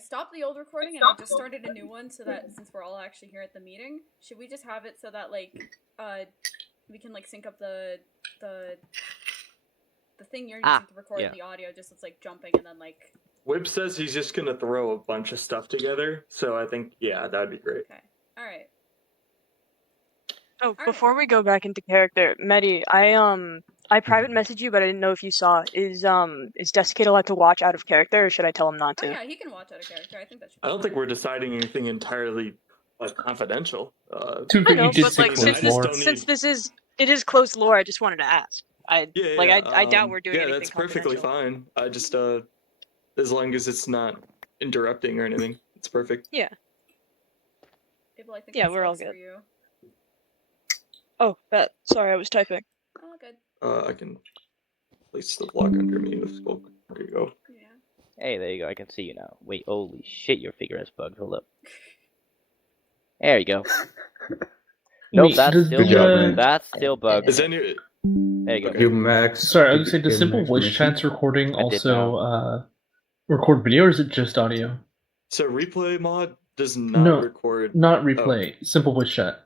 stopped the old recording and I just started a new one so that since we're all actually here at the meeting, should we just have it so that like we can like sync up the thing you're using to record the audio just it's like jumping and then like Whip says he's just gonna throw a bunch of stuff together, so I think that'd be great. Okay. Alright. Oh, before we go back into character, Medi, I private messaged you, but I didn't know if you saw. Is Desicate allowed to watch out of character, or should I tell him not to? Oh yeah, he can watch out of character. I think that should. I don't think we're deciding anything entirely confidential. I know, but like since it is closed lore, I just wanted to ask. I doubt we're doing anything. Yeah, that's perfectly fine. I just as long as it's not interrupting or anything, it's perfect. Yeah. People, I think yeah, we're all good. For you. Oh, sorry, I was typing. Oh, good. I can place the block under me with smoke. There you go. Yeah. Hey, there you go. I can see you now. Wait, holy shit, your figure has bugged. Hold up. There you go. Nope, that's still bugged. Is any... There you go. Okay. Max. Sorry, I was gonna say, does Simple Voice Chat's recording also record video, or is it just audio? So replay mod does not record. Not replay. Simple Voice Chat.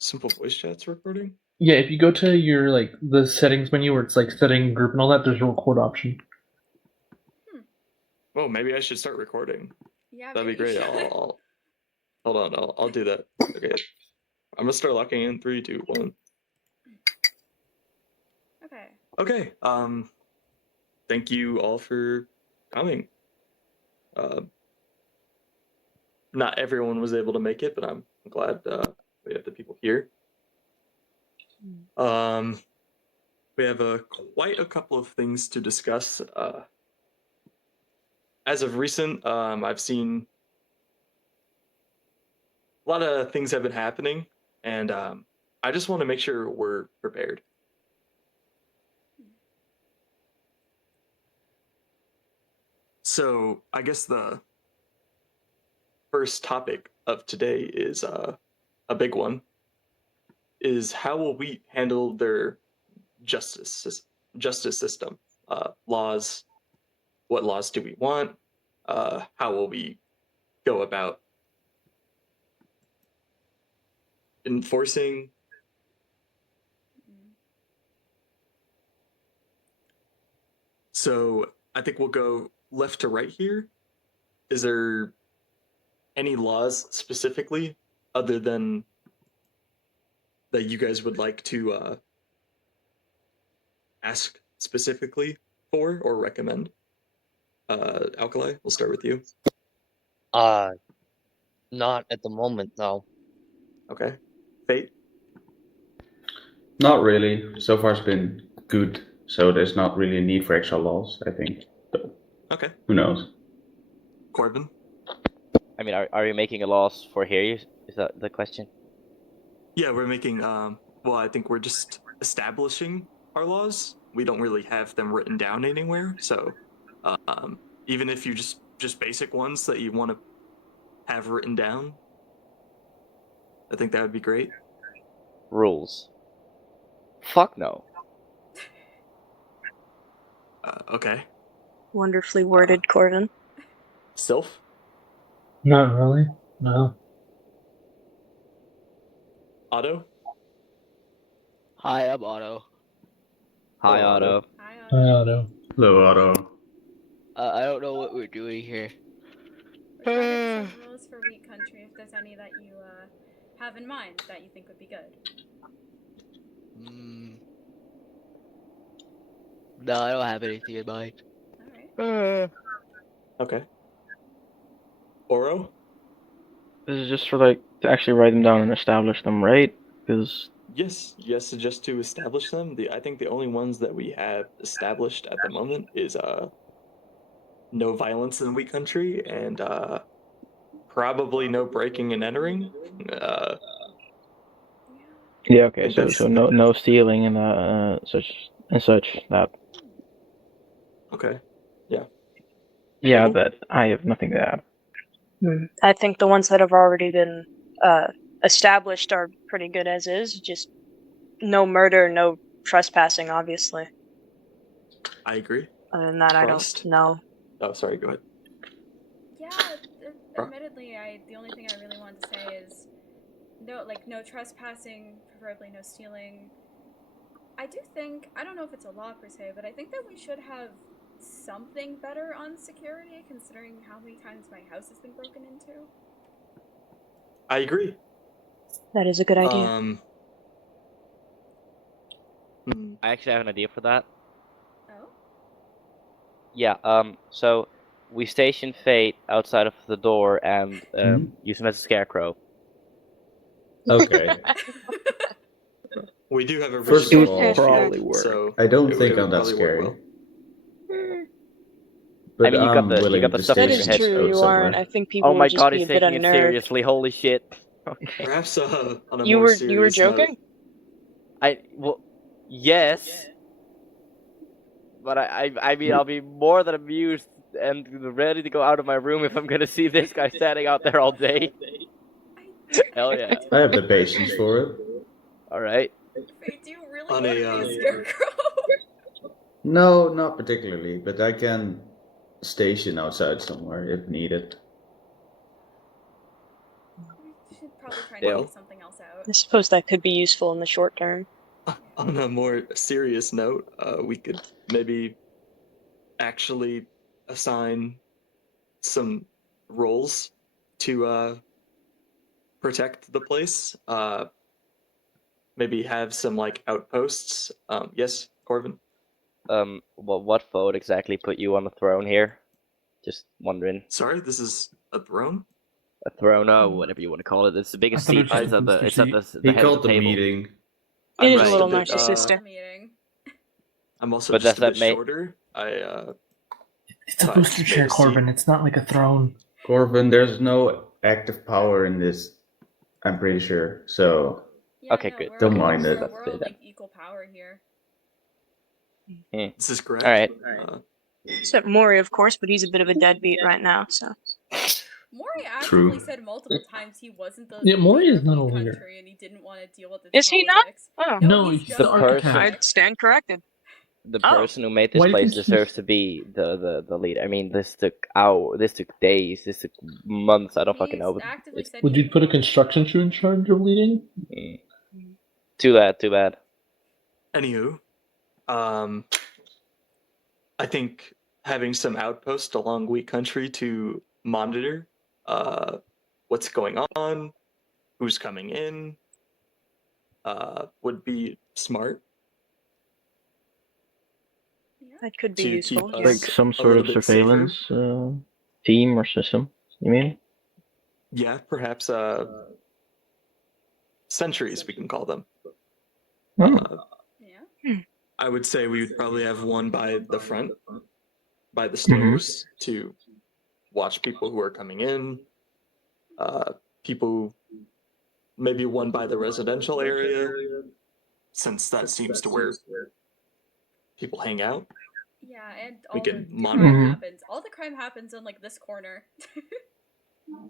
Simple Voice Chat's recording? Yeah, if you go to your the settings menu where it's like setting group and all that, there's a record option. Oh, maybe I should start recording. Yeah, that'd be great. I'll hold on. I'll do that. Okay, I'm gonna start locking in 3, 2, 1. Okay. Thank you all for coming. Not everyone was able to make it, but I'm glad we have the people here. We have quite a couple of things to discuss. As of recent, I've seen a lot of things have been happening, and I just want to make sure we're prepared. So I guess the first topic of today is a big one. Is how will we handle their justice system? Laws. What laws do we want? How will we go about enforcing? So I think we'll go left to right here. Is there any laws specifically other than that you guys would like to ask specifically for or recommend? Alkali, we'll start with you. Not at the moment, no. Okay. Fate? Not really. So far it's been good, so there's not really a need for extra laws, I think. But okay. Who knows? Corbin? I mean, are you making a laws for here? Is that the question? Yeah, we're making, well, I think we're just establishing our laws. We don't really have them written down anywhere, so even if you just basic ones that you want to have written down, I think that would be great. Rules. Fuck no. Okay. Wonderfully worded, Corbin. Sylph? Not really. No. Otto? Hi, I'm Otto. Hi, Otto. Hi, Otto. Hello, Otto. I don't know what we're doing here. Some rules for weak country, if there's any that you have in mind that you think would be good. No, I don't have anything in mind. Alright. Okay. Oro? This is just for to actually write them down and establish them, right? Because yes, just to establish them. I think the only ones that we have established at the moment is no violence in weak country and probably no breaking and entering. Yeah, okay, so no stealing and such that. Okay. Yeah. Yeah, but I have nothing to add. I think the ones that have already been established are pretty good as is. Just no murder, no trespassing, obviously. I agree. Other than that, I don't know. Oh, sorry, go ahead. Yeah, Admittedly, the only thing I really wanted to say is no trespassing, preferably no stealing. I do think, I don't know if it's a law per se, but I think that we should have something better on security, considering how many times my house has been broken into. I agree. That is a good idea. I actually have an idea for that. Oh? Yeah, so we station Fate outside of the door and use him as a scarecrow. Okay. We do have a First really of all, big probably shield, work. so I don't it think would I'm that probably work scary. well. But I mean, you got I'm the willing to stuff That in station your is head. true, out you somewhere. aren't. I think people Oh my would just god, be he's a bit taking it unnerved. seriously. Holy shit. Okay. Perhaps on a You more were serious joking? Well, yes. But I mean, I'll be more than amused and ready to go out of my room if I'm gonna see this guy standing out there all day. Hell yeah. I have the patience for it. Alright. Wait, do you really On want to be a scarecrow? No, not particularly, but I can station outside somewhere if needed. We should probably try and Dale? figure something else out. I suppose that could be useful in the short term. On a more serious note, we could maybe actually assign some roles to protect the place. Maybe have some like outposts. Yes, Corvin? Well, what vote exactly put you on the throne here? Just wondering. Sorry, this is a throne? A throne, or whatever you want to call it. It's the biggest I thought it seat. was just a booster It's at seat. the He head of called the the table. meeting. It is just a little bit, narcissistic. Meeting. I'm also But just does a bit that make- shorter. It's a But booster chair, made a seat. Corbin. It's not like a throne. Corvin, there's no active power in this, I'm pretty sure. So, Yeah, Okay, no, good. we're Don't all, mind we're, it. We're all like equal power here. This is correct. Alright. Except Mori, of course, but he's a bit of a deadbeat right now, so. Mori True. actively said multiple times he wasn't the Yeah, Mori leader is of not a the leader. country and he didn't want to deal with Is its he not? politics. Oh. No, he's he's just the The an person- I architect. stand corrected. The Oh. person who made this Why do you place think he's- deserves to be the leader. I mean, this took hours, this took days, this took months. I don't fucking know. He's actively said Would he you put a didn't want to. construction crew in charge of leading? Too bad. Too bad. Anywho, I think having some outposts along Wheat Country to monitor what's going on, who's coming in, would be smart. That could be To useful, keep yes. us Like some a sort little of bit surveillance team or system, you mean? Yeah, perhaps sentries, we can call them. Yeah. I would say we would probably have one by the front, by the stairs, to watch people who are coming in. Maybe one by the residential area, since that seems to where people hang out. Yeah, and We all can the monitor. crime happens. All the crime happens in like this corner.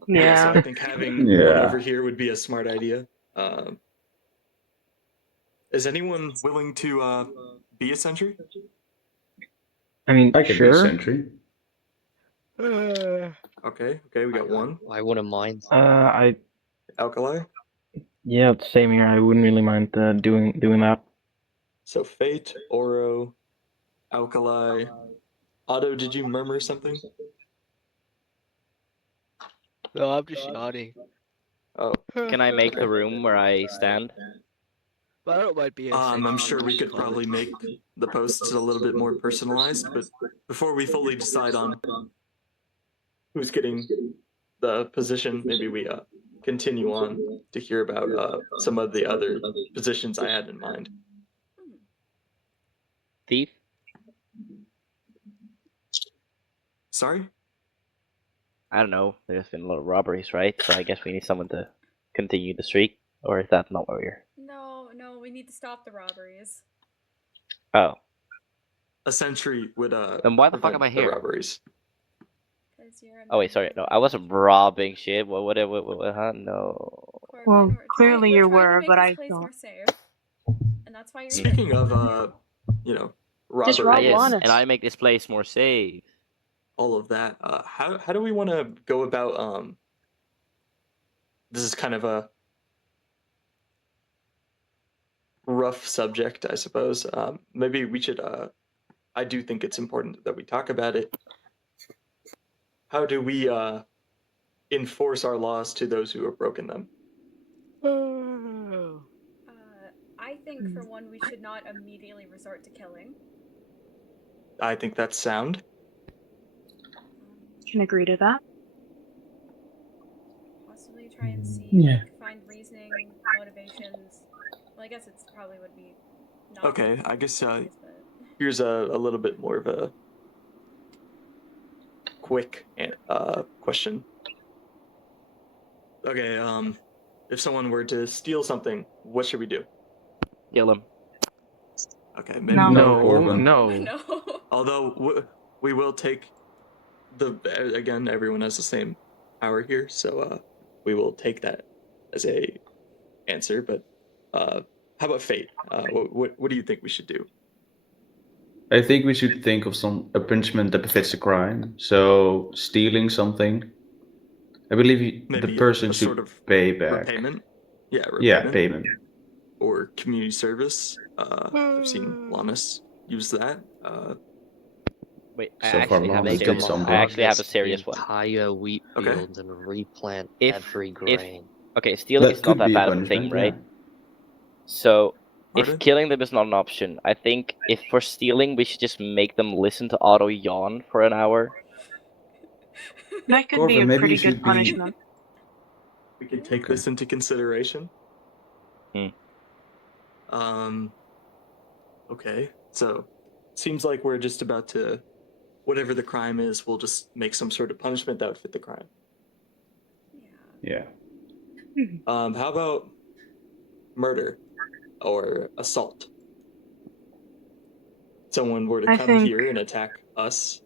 Yeah, so Yeah. I think having one Yeah. over here would be a smart idea. Is anyone willing to be a sentry? I mean, I could be a sentry. Okay, we got one. I wouldn't mind. Alkali. Yeah, same here. I wouldn't really mind doing that. So Fate, Oro, Alkali. Otto, did you murmur something? No, I'm just yawning. Oh, Can I make the room where I stand? But I don't mind being a I'm sentry, sure we just could call it. probably make the posts a little bit more personalized, but before we fully decide on who's getting the position, maybe we continue on to hear about some of the other positions I had in mind. Thief? Sorry? I don't know. There's been a lot of robberies, right? So I guess we need someone to continue the streak. Or is that not what we're... No, we need to stop the robberies. Oh. A sentry would Then why the fuck prevent am I the here? robberies. 'Cause you're a Oh wait, sorry. No, I wasn't robbing shit. What, huh? No. Corbin, Well, we're clearly we're you trying to were, make but this I place don't. more safe. And that's why you're Speaking here. of robberies. Just rob Yes, Juanis. and I make this place more safe. all of that. How do we want to go about this is kind of a rough subject, I suppose. Maybe we should I do think it's important that we talk about it. How do we enforce our laws to those who have broken them? I think for one, we should not immediately resort to killing. I think that's sound. Can agree to that. Possibly try and see, Yeah. like, find reasoning, motivations. Well, I guess it's probably would be not. Okay, I guess but here's a little bit more of a quick question. Okay, if someone were to steal something, what should we do? Kill him. Okay, maybe No, Corbin. no. no. Although we will take again, everyone has the same power here, so we will take that as a answer. But how about fate? What do you think we should do? I think we should think of a punishment that befits the crime. So stealing something, I believe the Maybe person a should sort of pay back. repayment. Yeah, repayment. Yeah, payment. Or community service. I've seen Lannis use that. Wait, So far, Lannis did something. I actually have a serious one. Entire wheat Okay. fields and replant If- every if- grain. Okay, stealing That is not could that be a bad of a thing, punishment, right? yeah. So, Pardon? if killing them is not an option, I think if for stealing we should just make them listen to Otto yawn for an hour. That could Corvin, be a maybe pretty you should good be- punishment. We can take Okay. this into consideration. Hmm. Okay, so seems like we're just about to, whatever the crime is, we'll just make some sort of punishment that would fit the crime. Yeah. Yeah. How about murder or assault? Someone were to I come think- here and attack us.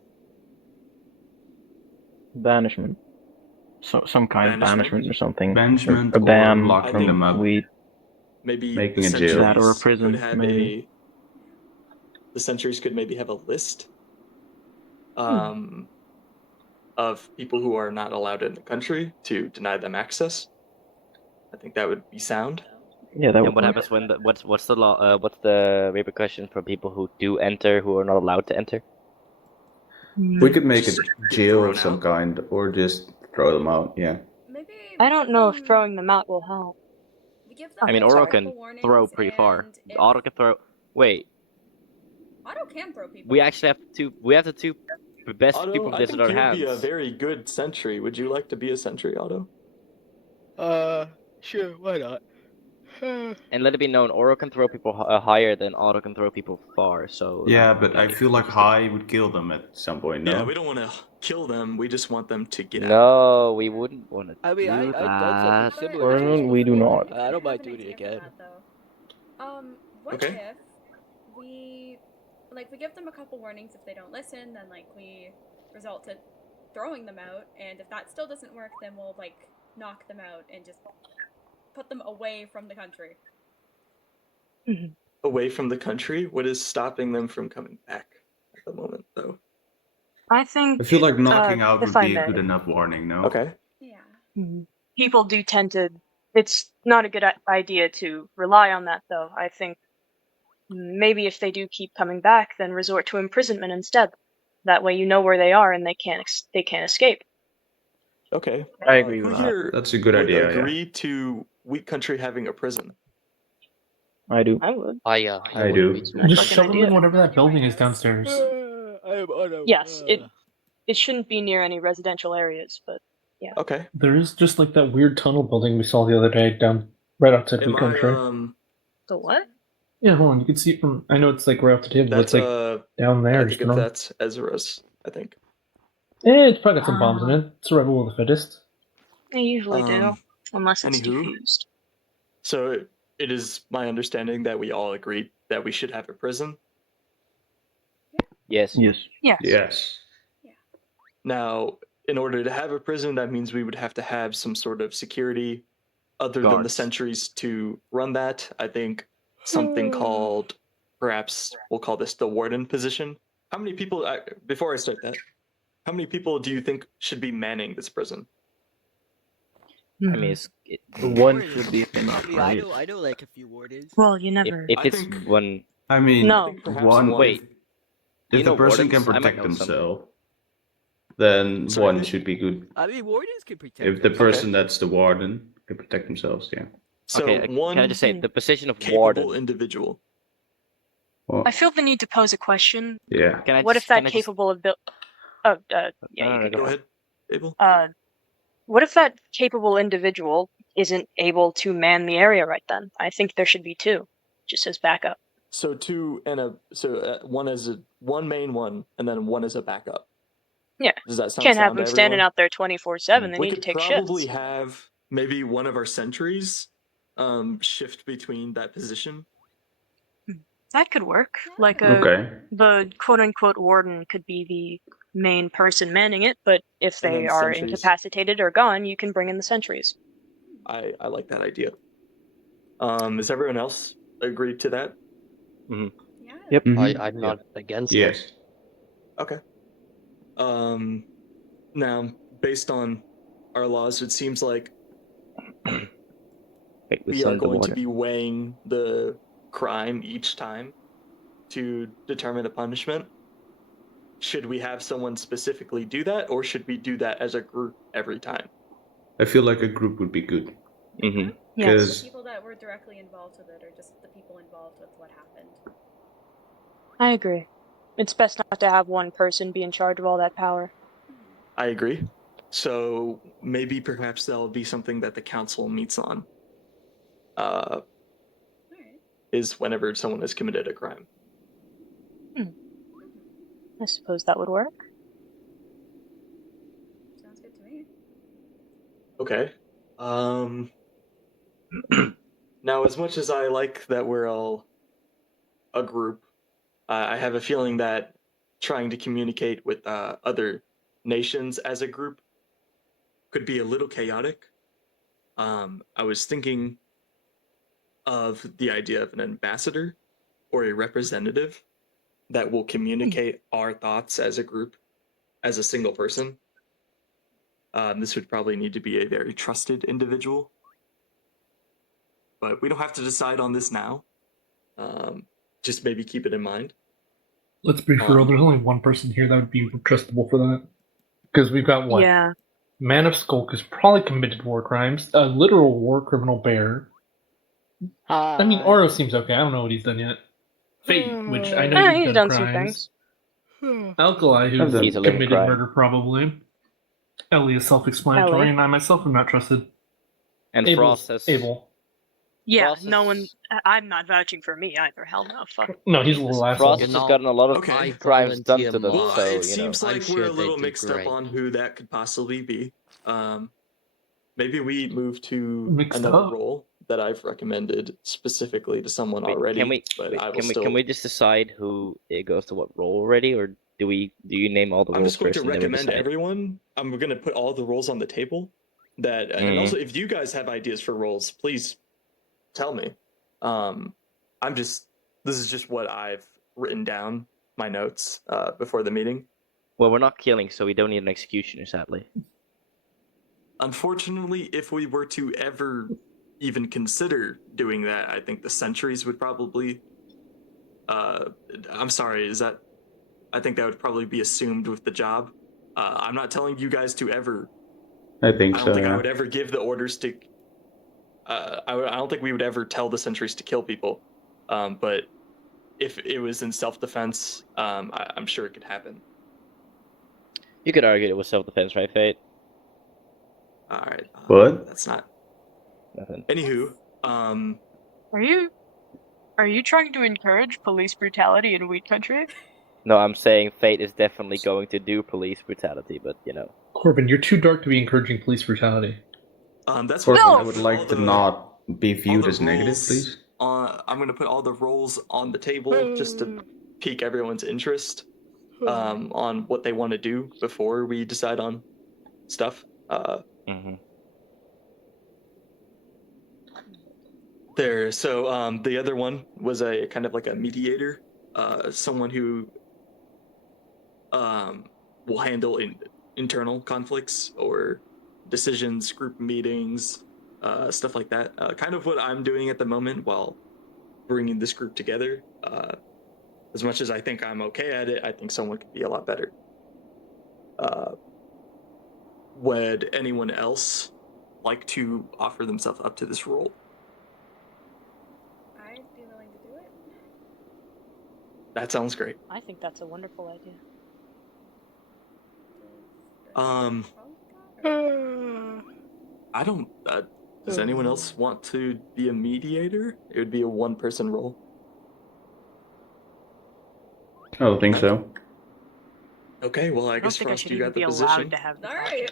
Banishment. So some kind of Banishment? banishment or something. Banishment a ban or locking from them up. weed. Maybe Making the a jail. That or a sentries prison, could have maybe. the sentries could maybe have a list of people who are not allowed in the country to deny them access. I think that would be sound. Yeah, that And would what work. happens when what's the law? What's the repercussion for people who do enter who are not allowed to enter? We could make Just a get jail thrown of some out? kind, or just throw them out. Yeah. Maybe. I don't give know if them- throwing them out will help. We give them I mean, like, Oro a can couple warnings, throw pretty far. and if- Otto can throw. Wait, Otto can throw people. we actually have two. We have the two best Otto, people of I this in think our you would hands. be a very good sentry. Would you like to be a sentry, Otto? Sure, why not? And let it be known, Oro can throw people higher than Otto can throw people far. So Yeah, but I feel like high would kill them at some point. No. Yeah, we don't want to kill them. We just want them to get out. No, we wouldn't want to I mean, do I've that. done something But similar to Well, this we do before. not. I don't mind have doing an it idea for again. that, though. What Okay. if we give them a couple warnings? If they don't listen, then we result to throwing them out, and if that still doesn't work, then we'll knock them out and just put them away from the country. Away from the country? What is stopping them from coming back at the moment, though? I think I feel like knocking out if would I be a may. good enough warning. No. Okay. Yeah. People do tend to. It's not a good idea to rely on that, though. I think maybe if they do keep coming back, then resort to imprisonment instead. That way, you know where they are and they can't escape. Okay. I agree Who with that. here That's a good would idea. Yeah. agree to Wheat Country having a prison? I do. I would. I I would do. agree to That's Just like an shove them idea. in whatever that building is downstairs. I am Otto. Yes, it shouldn't be near any residential areas, but Okay. There is just that weird tunnel building we saw the other day down right outside Am the country. I the what? Yeah, hold on. You can see it from. I know it's right off the table. that's It's down there. I just think down. that's Ezra's, I think. It's probably got some bombs in it. Survival of the fittest. They usually do, Um, unless it's anywho. defused. So it is my understanding that we all agree that we should have a prison. Yes. Yes. Yes. Yes. Now, in order to have a prison, that means we would have to have some sort of security other than the Guards. sentries to run that. I think something called, perhaps we'll call this the warden position. How many people, before I start that, how many people do you think should be manning this prison? I Hmm. mean, one should be enough, I mean, right? I know like a few wardens. Well, you never. If I it's think- one, I mean, No. I think perhaps one. wait. If You the know person can wardens? I might protect know some. themselves, then Sorry, one Vic? should be good. I mean, wardens can protect. If the themselves. person that's the warden can protect themselves, yeah. So Okay, one can I just say Hmm. the position of capable warden? individual. Well, I feel the need to pose a question. yeah. Can I What just, if that can I just, capable of Oh, yeah, No, you no, can go Go go. ahead, Abel. What if that capable individual isn't able to man the area right then? I think there should be two, just as backup. So two and one as one main one, and then one as a backup. Yeah. Does that sound Can't have sound them to standing everyone? out there 24/7. They We need to could take probably shifts. have maybe one of our sentries shift between that position. That could work. Like Okay. the quote unquote warden could be the main person manning it, but if And they then are sentries. incapacitated or gone, you can bring in the sentries. I like that idea. Is everyone else agreed to that? Yeah. Yep. Mhm. I'm not against it. Yes. Okay. Now, based on our laws, it seems like wait, we are send the going to warden. be weighing the crime each time to determine a punishment. Should we have someone specifically do that, or should we do that as a group every time? I feel like a group would be good. Mm-hmm. Yes. Because- The people that were directly involved with it, or just the people involved with what happened. I agree. It's best not to have one person be in charge of all that power. I agree. So maybe perhaps that'll be something that the council meets on. Alright. Is whenever someone has committed a crime. I suppose that would work. Sounds good to me. Okay. Now, as much as I like that we're all a group, I have a feeling that trying to communicate with other nations as a group could be a little chaotic. I was thinking of the idea of an ambassador or a representative that will communicate our thoughts as a group, as a single person. This would probably need to be a very trusted individual. But we don't have to decide on this now. Just maybe keep it in mind. Let's be for real. There's only one person here that would be trustable for that. Because we've got what? Yeah. Man of Skulk has probably committed war crimes. A literal war criminal bear. I mean, Oro seems okay. I don't know what he's done yet. Fate, which I know you've he's done done some crimes. things. Alkali, who's He's a little committed crime. murder probably. Ellie is self-explanatory, Ellie. and I myself am not trusted. And Abel's Frost has. Abel. Yeah, Frost no has- one. I'm not vouching for me either. Hell no. Fuck. No, he's a little asshole. Frost has You know, gotten a lot of Okay. crimes done to them, Well, so it you know. seems I'm like sure we're a they little do mixed up great. on who that could possibly be. Maybe we move to Mixed another up. role that I've recommended specifically to someone Wait, already. can we? But Wait, I will can we? still. Can we just decide who it goes to what role already, or do we? Do you name all the I'm roles just going first to and then we recommend decide? everyone. I'm going to put all the roles on the table. And also, if you guys have ideas for roles, please tell me. This is just what I've written down, my notes before the meeting. Well, we're not killing, so we don't need an executioner, sadly. Unfortunately, if we were to ever even consider doing that, I think the sentries would probably. I'm sorry, is that? I think that would probably be assumed with the job. I'm not telling you guys to ever. I think I don't so, think I yeah. would ever give the orders to. I don't think we would ever tell the sentries to kill people. But if it was in self-defense, I'm sure it could happen. You could argue it was self-defense, right, Fate? All right. What? That's not. Nothing. Anywho, Are you trying to encourage police brutality in Wheat Country? No, I'm saying Fate is definitely going to do police brutality, but you know. Corbin, you're too dark to be encouraging police brutality. that's Corbin, what I would like to the- not be all viewed the as negative, rules please. I'm going to put all the roles on the table just to pique everyone's interest on what they want to do before we decide on stuff. There. So the other one was a kind of like a mediator, someone who will handle internal conflicts or decisions, group meetings, stuff like that. Kind of what I'm doing at the moment while bringing this group together. As much as I think I'm okay at it, I think someone could be a lot better. Would anyone else like to offer themselves up to this role? I'd be willing to do it. That sounds great. I think that's a wonderful idea. I don't. Does anyone else want to be a mediator? It would be a one-person role. I don't think so. Okay, well, I I don't guess think I Frost, should you even got the be position. allowed to have the All power. right.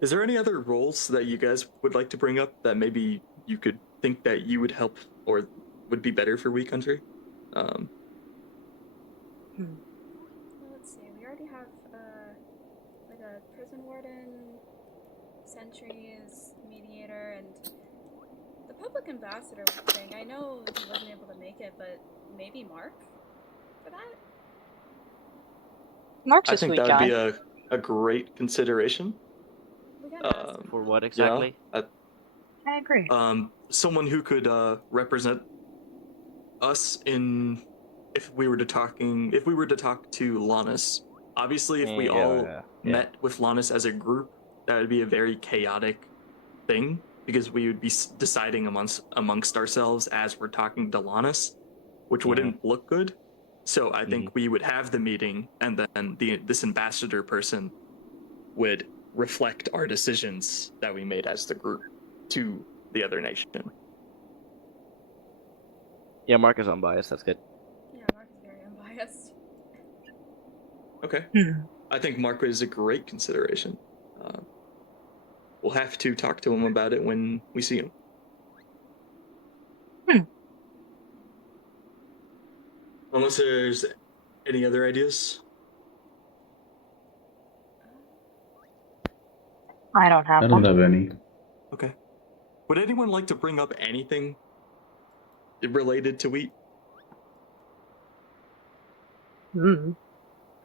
Is there any other roles that you guys would like to bring up that maybe you could think that you would help or would be better for We Country? Well, let's see. We already have like a prison warden, sentries, mediator, and the public ambassador thing. I know he wasn't able to make it, but maybe Mark for that. Mark's I a think sweet that would guy. be a great consideration. We gotta ask him. For what exactly? Yeah, I agree. someone who could represent us in if we were to talk to Lannis. Obviously, if we all met with Lannis as a group, that would be a very chaotic thing because we would be deciding amongst ourselves as we're talking to Lannis, which wouldn't look good. So I think we would have the meeting, and then this ambassador person would reflect our decisions that we made as the group to the other nation. Yeah, Mark is unbiased. That's good. Yeah, Mark is very unbiased. Okay. I think Mark is a great consideration. We'll have to talk to him about it when we see him. Unless there's any other ideas? I don't have I one. don't have any. Okay. Would anyone like to bring up anything related to wheat?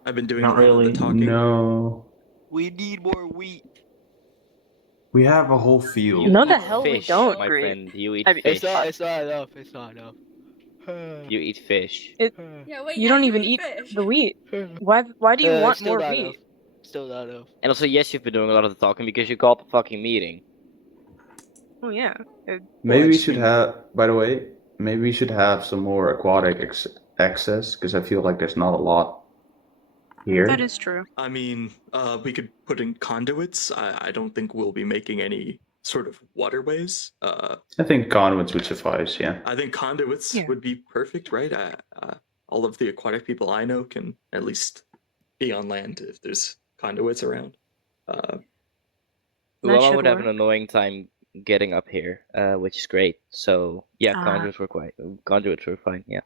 I've been doing Not a lot of really. the talking. No. We need more wheat. We have a whole field. No, eat the hell we fish, don't, my Greek. friend. You eat I mean, fish. It's not enough. It's not enough. You eat fish. Yeah, wait. You yeah, don't you even eat eat fish. the wheat. Why do you want still more not wheat? enough. Still not enough. And also, yes, you've been doing a lot of the talking because you called the fucking meeting. Oh yeah. Maybe I we just should mean- have. By the way, maybe we should have some more aquatic access because I feel like there's not a lot here. That is true. I mean, we could put in conduits. I don't think we'll be making any sort of waterways. I think conduits would suffice. Yeah. I think conduits Yeah. would be perfect, right? All of the aquatic people I know can at least be on land if there's conduits around. Luama should would have an work. annoying time getting up here, which is great. So yeah, Ah. conduits were fine. Yeah,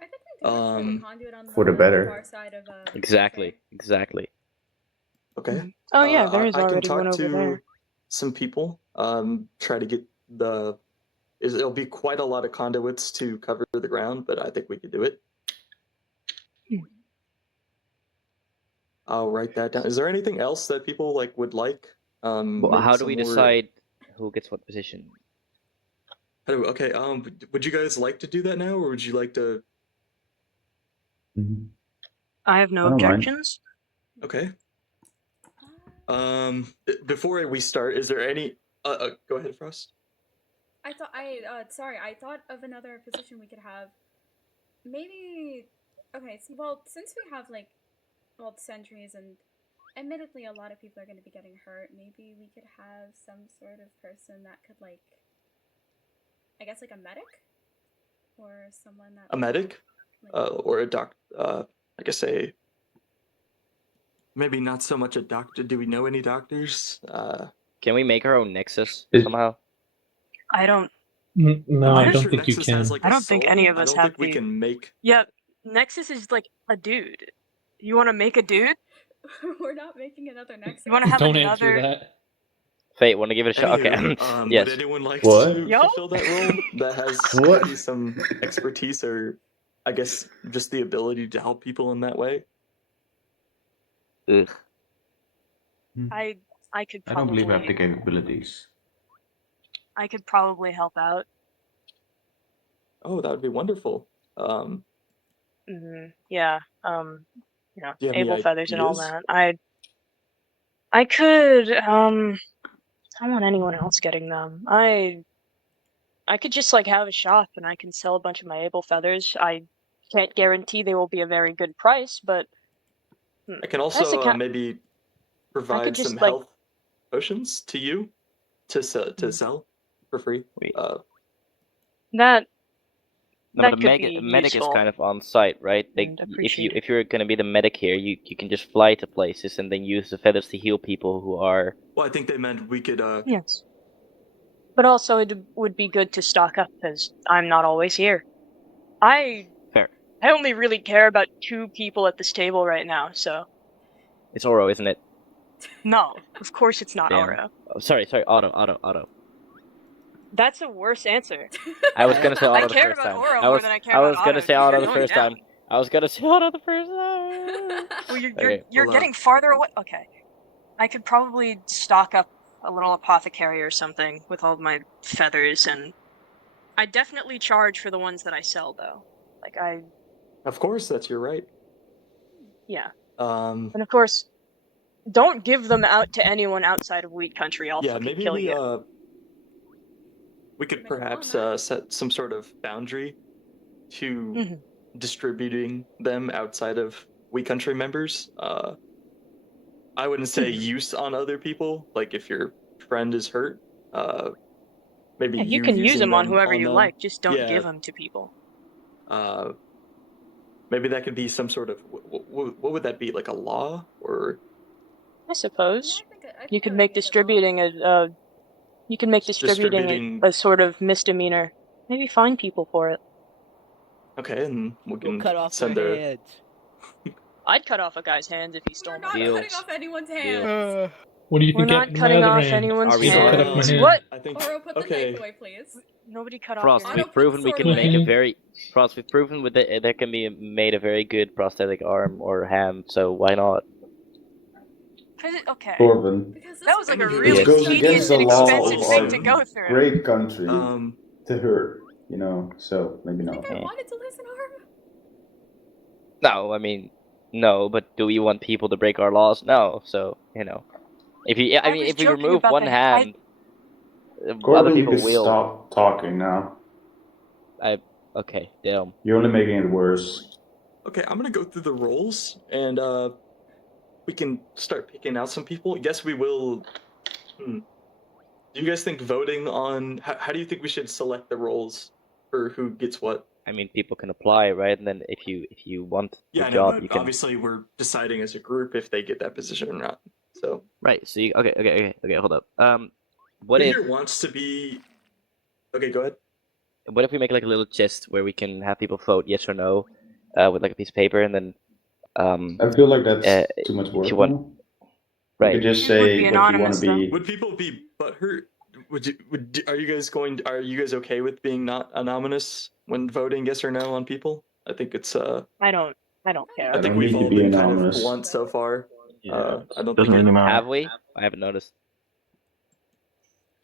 I think we do have a conduit on For the better. far side of exactly. Okay. Oh yeah, there is I can already talk one over to there. some people. Try to get it'll be quite a lot of conduits to cover the ground, but I think we could do it. I'll write that down. Is there anything else that people would like? Well, Maybe how do some we more- decide who gets what position? Okay. Would you guys like to do that now, or would you like to? I have no I don't mind. objections. Okay. Before we start, is there any? Go ahead, Frost. I thought of another position we could have. Maybe. Okay. Well, since we have sentries and admittedly a lot of people are going to be getting hurt, maybe we could have some sort of person that could I guess a medic or someone that A medic, or a doc. I guess maybe not so much a doctor. Do we know any doctors? Can we make our own nexus Is- somehow? I don't. No, I'm I pretty don't sure think you Nexus can. has, I don't think any of I us don't have think we the- can make. Yeah, Nexus is like a dude. You want to make a dude? We're not making another Nexus. You want to have Don't another? answer that. Fate, want to give it a shot? Anywho, Okay. Yes. Would anyone like What? to Yo? fulfill that role that has What? maybe some expertise or I guess just the ability to help people in that way. Ugh. I could I don't believe I have the probably capabilities. help out. Oh, that would be wonderful. Yeah. Do you have any able feathers and all ideas? that. I could. I don't want anyone else getting them. I could just like have a shop and I can sell a bunch of my able feathers. I can't guarantee they will be a very good price, but I can price also account. maybe provide some just, like- health potions to you to sell for free. Wait. That No, that but could the be medic is useful. kind of on site, right? And If you appreciated. if you're gonna be the medic here, you can just fly to places and then use the feathers to heal people who are. Well, I think they meant we could. Yes. But also, it would be good to stock up because I'm not always here. I Fair. only really care about 2 people at this table right now, so It's Oro, isn't it? no, of course it's not Damn. Oro. Oh, sorry, Auto. That's a worse answer. I was gonna say I Auto the cared first about time. Oro I more was than I care I about was gonna Otto, say because Auto you're the going first down. time. I was gonna say Auto the first time. Well, you're Okay, you're hold on. getting farther away. Okay, I could probably stock up a little apothecary or something with all of my feathers, and I definitely charge for the ones that I sell, though. Like Of course, that's your right. yeah, Um, and of course, don't give them out to anyone outside of Wheat Country. I'll yeah, fucking maybe kill you. we could Make a law on perhaps that. set some sort of boundary to Mhm. distributing them outside of We Country members. I wouldn't say use on other people. Like if your friend is hurt, maybe Yeah, you can use using them on whoever you them. like. Just don't Yeah. give them to people. Maybe that could be some sort of what would that be, like a law or I suppose Yeah, I think you could that would make be a good law. distributing distributing? a sort of misdemeanor. Maybe fine people for it. Okay, and we Go can cut off send their a. hands. I'd cut off a guy's hands if he We stole are my not Deal. cutting feathers. off anyone's Deal. hands. What do you We're think not happened to my cutting other off hand? anyone's Are we You don't not? cut off my hands. hand. What? I think. Oro, put the Okay. knife away, please. Nobody cut off Frost, your Auto, hand. we've put the proven we sword can away. make a very. Frost, we've proven with it there can be made a very good prosthetic arm or hand. So why not? Okay. Corbin, Because That was like a This really this goes study against tedious the and That's a law expensive little thing of to our go through. great country Um. to hurt, you know, so maybe I not. think I Okay. wanted to lose an arm. No, I mean, no. But do we want people to break our laws? No. So if you, I I mean, was if we joking remove about one the hand, other Corbin, you people can will. stop talking now. Okay, damn. You're only making it worse. Okay, I'm gonna go through the roles and we can start picking out some people. Yes, we will. Do you guys think voting on how do you think we should select the roles for who gets what? I mean, people can apply, right? And then if you want Yeah, the I know, job, but you can. obviously we're deciding as a group if they get that position or not. So Right. So okay. Hold up. What who if here wants to be? Okay, go ahead. what if we make like a little chest where we can have people vote yes or no, with like a piece of paper, and then I feel like that's too much if work you want, now. You right? could just It would say be what you want anonymous, to be. Would people be butthurt? Are you guys okay with being not anonymous when voting yes or no on people? I think it's I don't care. I think don't we've need to all be been kind of anonymous. blunt so far. Yeah, I don't doesn't think really matter. Have we? I haven't noticed.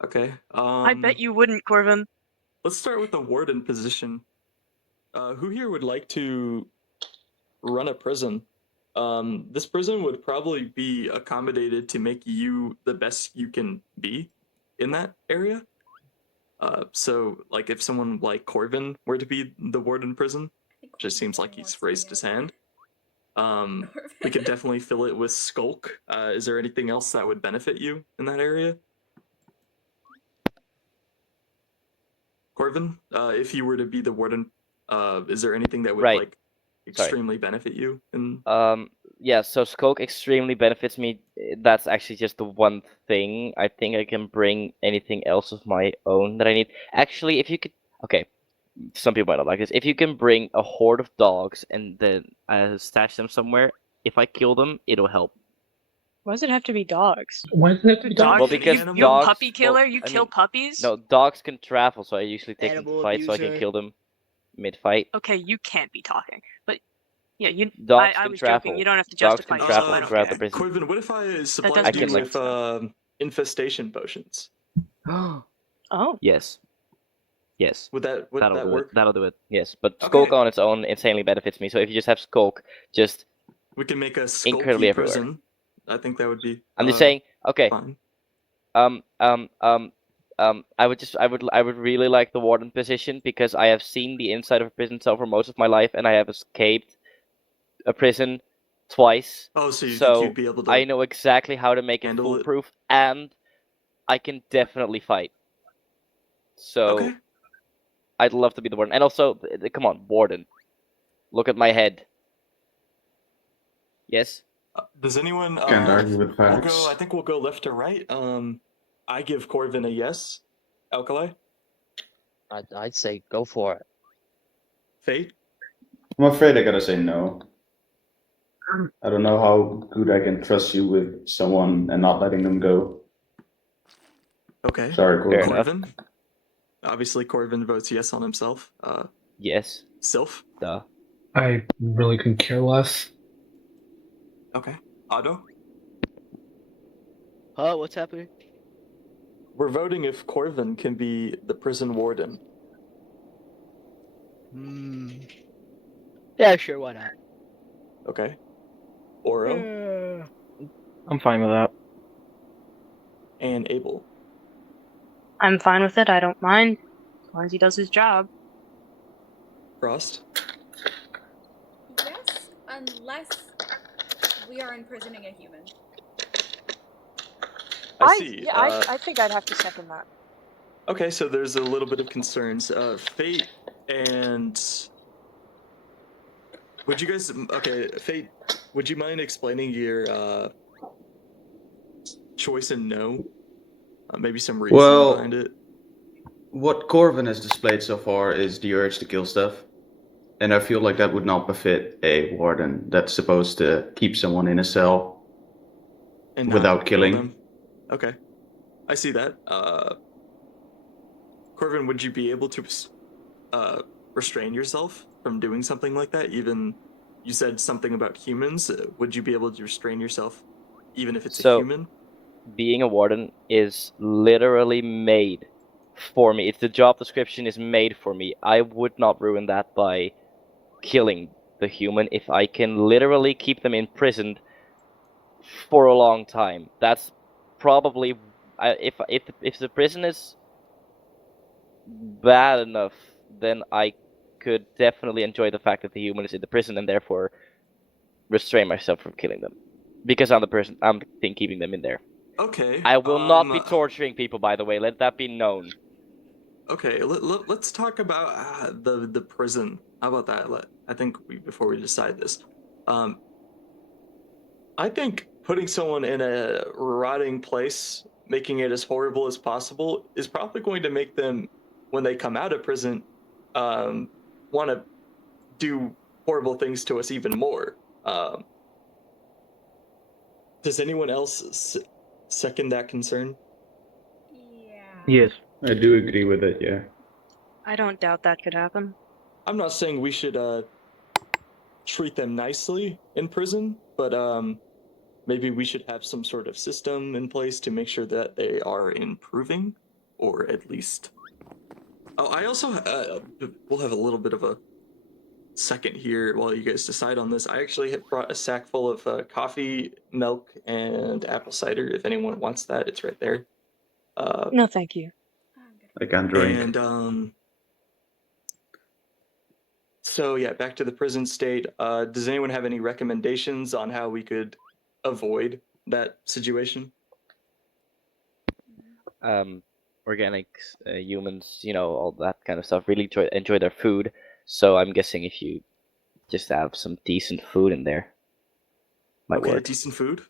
Okay. I bet you wouldn't, Corbin. Let's start with the warden position. Who here would like to run a prison? This prison would probably be accommodated to make you the best you can be in that area. So like if someone like Corvin were to be the warden prison, just seems like he's raised his hand. We could definitely fill it with Skulk. Is there anything else that would benefit you in that area? Corvin, if you were to be the warden, is there anything that would Right. like extremely benefit you? In Yeah. So Skulk extremely benefits me. That's actually just the one thing. I think I can bring anything else of my own that I need. Actually, if you could, okay. Some people might not like this. If you can bring a horde of dogs and then stash them somewhere, if I kill them, it'll help. Why does it have to be dogs? Why does it have to be Dogs? done? Well, because Any You a dogs. puppy killer? Well, you I kill mean, puppies? no, dogs can travel, so I usually take them to Animal fight, so I can abuser. kill them. mid-fight. Okay, you can't be talking, but yeah, you. Dogs I can was travel. joking. You don't have to Dogs justify can yourself. travel I don't throughout care. the prison. Corvin, what if I supplied doesn't you make with sense. infestation potions? Oh, Yes. Yes. Would that work? That'll do it. Yes, but Okay. Skulk on its own insanely benefits me. So if you just have Skulk, just We can make a incredibly skulky everywhere. prison. I think that would be. I'm just saying. Okay. Fine. I would really like the warden position because I have seen the inside of a prison cell for most of my life, and I have escaped a prison twice. Oh, so you think So you'd be able to I know exactly how to make it handle it? foolproof, and I can definitely fight. So Okay. I'd love to be the warden. And also, come on, warden. Look at my head. Yes? Does anyone? Can't argue with We'll facts. go. I think we'll go left to right. I give Corvin a yes. Alkali, I'd say go for it. Fate. I'm afraid I gotta say no. I don't know how good I can trust you with someone and not letting them go. Okay. Sorry, Fair Corvin. enough. Corvin. Obviously, Corvin votes yes on himself. Yes. Sylph. Duh. I really couldn't care less. Okay. Otto. Huh? What's happening? We're voting if Corvin can be the prison warden. Yeah, sure. Why not? Okay. Oro I'm fine with that. and Abel. I'm fine with it. I don't mind as long as he does his job. Frost. Yes, unless we are imprisoning a human. I see. I think I'd have to second that. Okay, so there's a little bit of concerns. Fate and would you guys? Okay, Fate. Would you mind explaining your choice in no? Maybe some reason Well, behind it. what Corvin has displayed so far is the urge to kill stuff. And I feel like that would not befit a warden that's supposed to keep someone in a cell And not without kill killing. them. Okay, I see that. Corvin, would you be able to restrain yourself from doing something like that? Even you said something about humans. Would you be able to restrain yourself, even if it's a human? Being a warden is literally made for me. It's the job description is made for me. I would not ruin that by killing the human if I can literally keep them imprisoned for a long time. That's probably if the prison is bad enough, then I could definitely enjoy the fact that the human is in the prison and therefore restrain myself from killing them because I'm the thing keeping them in there. Okay. I will not be torturing people, by the way. Let that be known. Okay, let's talk about the prison. How about that? I think before we decide this, I think putting someone in a rotting place, making it as horrible as possible, is probably going to make them, when they come out of prison, want to do horrible things to us even more. Does anyone else second that concern? Yeah. Yes. I do agree with it, yeah. I don't doubt that could happen. I'm not saying we should treat them nicely in prison, but maybe we should have some sort of system in place to make sure that they are improving, or at least. Oh, I also we'll have a little bit of a second here while you guys decide on this. I actually have brought a sack full of coffee, milk, and apple cider. If anyone wants that, it's right there. No, thank you. I can't drink. And so yeah, back to the prison state. Does anyone have any recommendations on how we could avoid that situation? Organics, humans, all that kind of stuff. Really enjoy their food. So I'm guessing if you just have some decent food in there, might work. Decent food.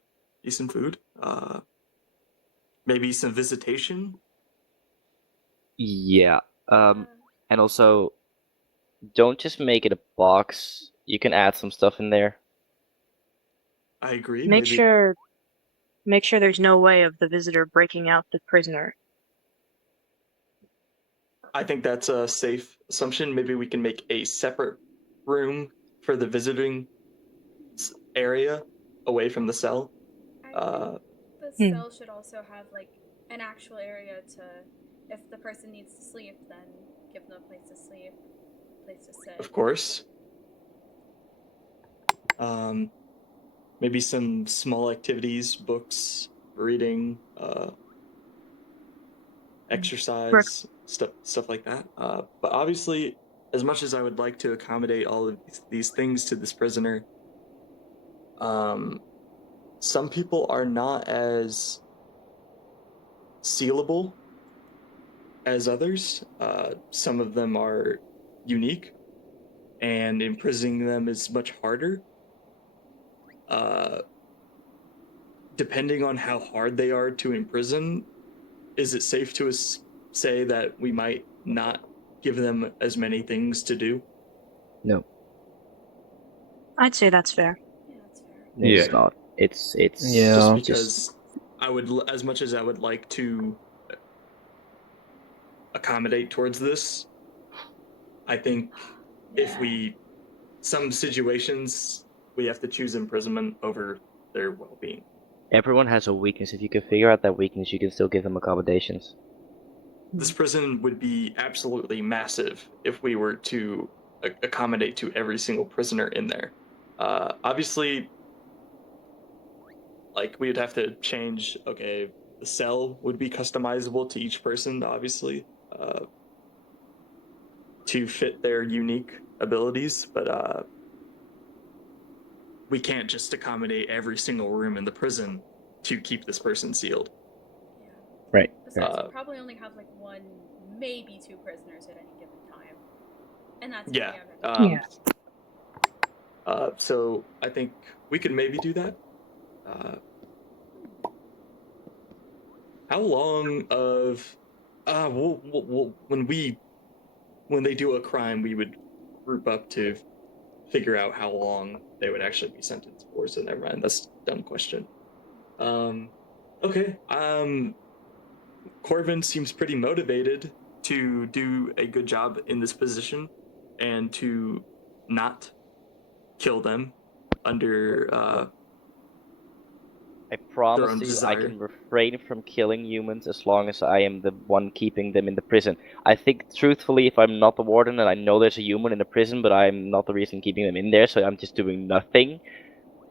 Maybe some visitation. Yeah. And also, don't just make it a box. You can add some stuff in there. I agree. Make sure there's no way of the visitor breaking out the prisoner. I think that's a safe assumption. Maybe we can make a separate room for the visiting area away from the cell. I think the cell should also have like an actual area to, if the person needs to sleep, then give them a place to sleep, place to sit. Of course. Maybe some small activities, books, reading, exercise, stuff like that. But obviously, as much as I would like to accommodate all of these things to this prisoner, some people are not as sealable as others. Some of them are unique, and imprisoning them is much harder. Depending on how hard they are to imprison, is it safe to say that we might not give them as many things to do? No, I'd say that's fair. Yeah, that's fair. it's Yeah. not. It's Yeah. Just because I would, as much as I would like to accommodate towards this, I think if we, some situations, we have to choose imprisonment over their well-being. Everyone has a weakness. If you can figure out that weakness, you can still give them accommodations. This prison would be absolutely massive if we were to accommodate to every single prisoner in there. Obviously, like, we would have to change, okay, the cell would be customizable to each person, obviously, to fit their unique abilities, but we can't just accommodate every single room in the prison to keep this person sealed. Yeah. Right. Besides, we'll probably only have like one, maybe two prisoners at any given time. And that's Yeah. So I think we could maybe do that. How long of we'll when they do a crime, we would group up to figure out how long they would actually be sentenced for. So never mind, that's a dumb question. Okay. Corvin seems pretty motivated to do a good job in this position and to not kill them under I promise you, I desire. can refrain from killing humans as long as I am the one keeping them in the prison. I think, truthfully, if I'm not the warden and I know there's a human in the prison, but I'm not the reason keeping them in there, so I'm just doing nothing,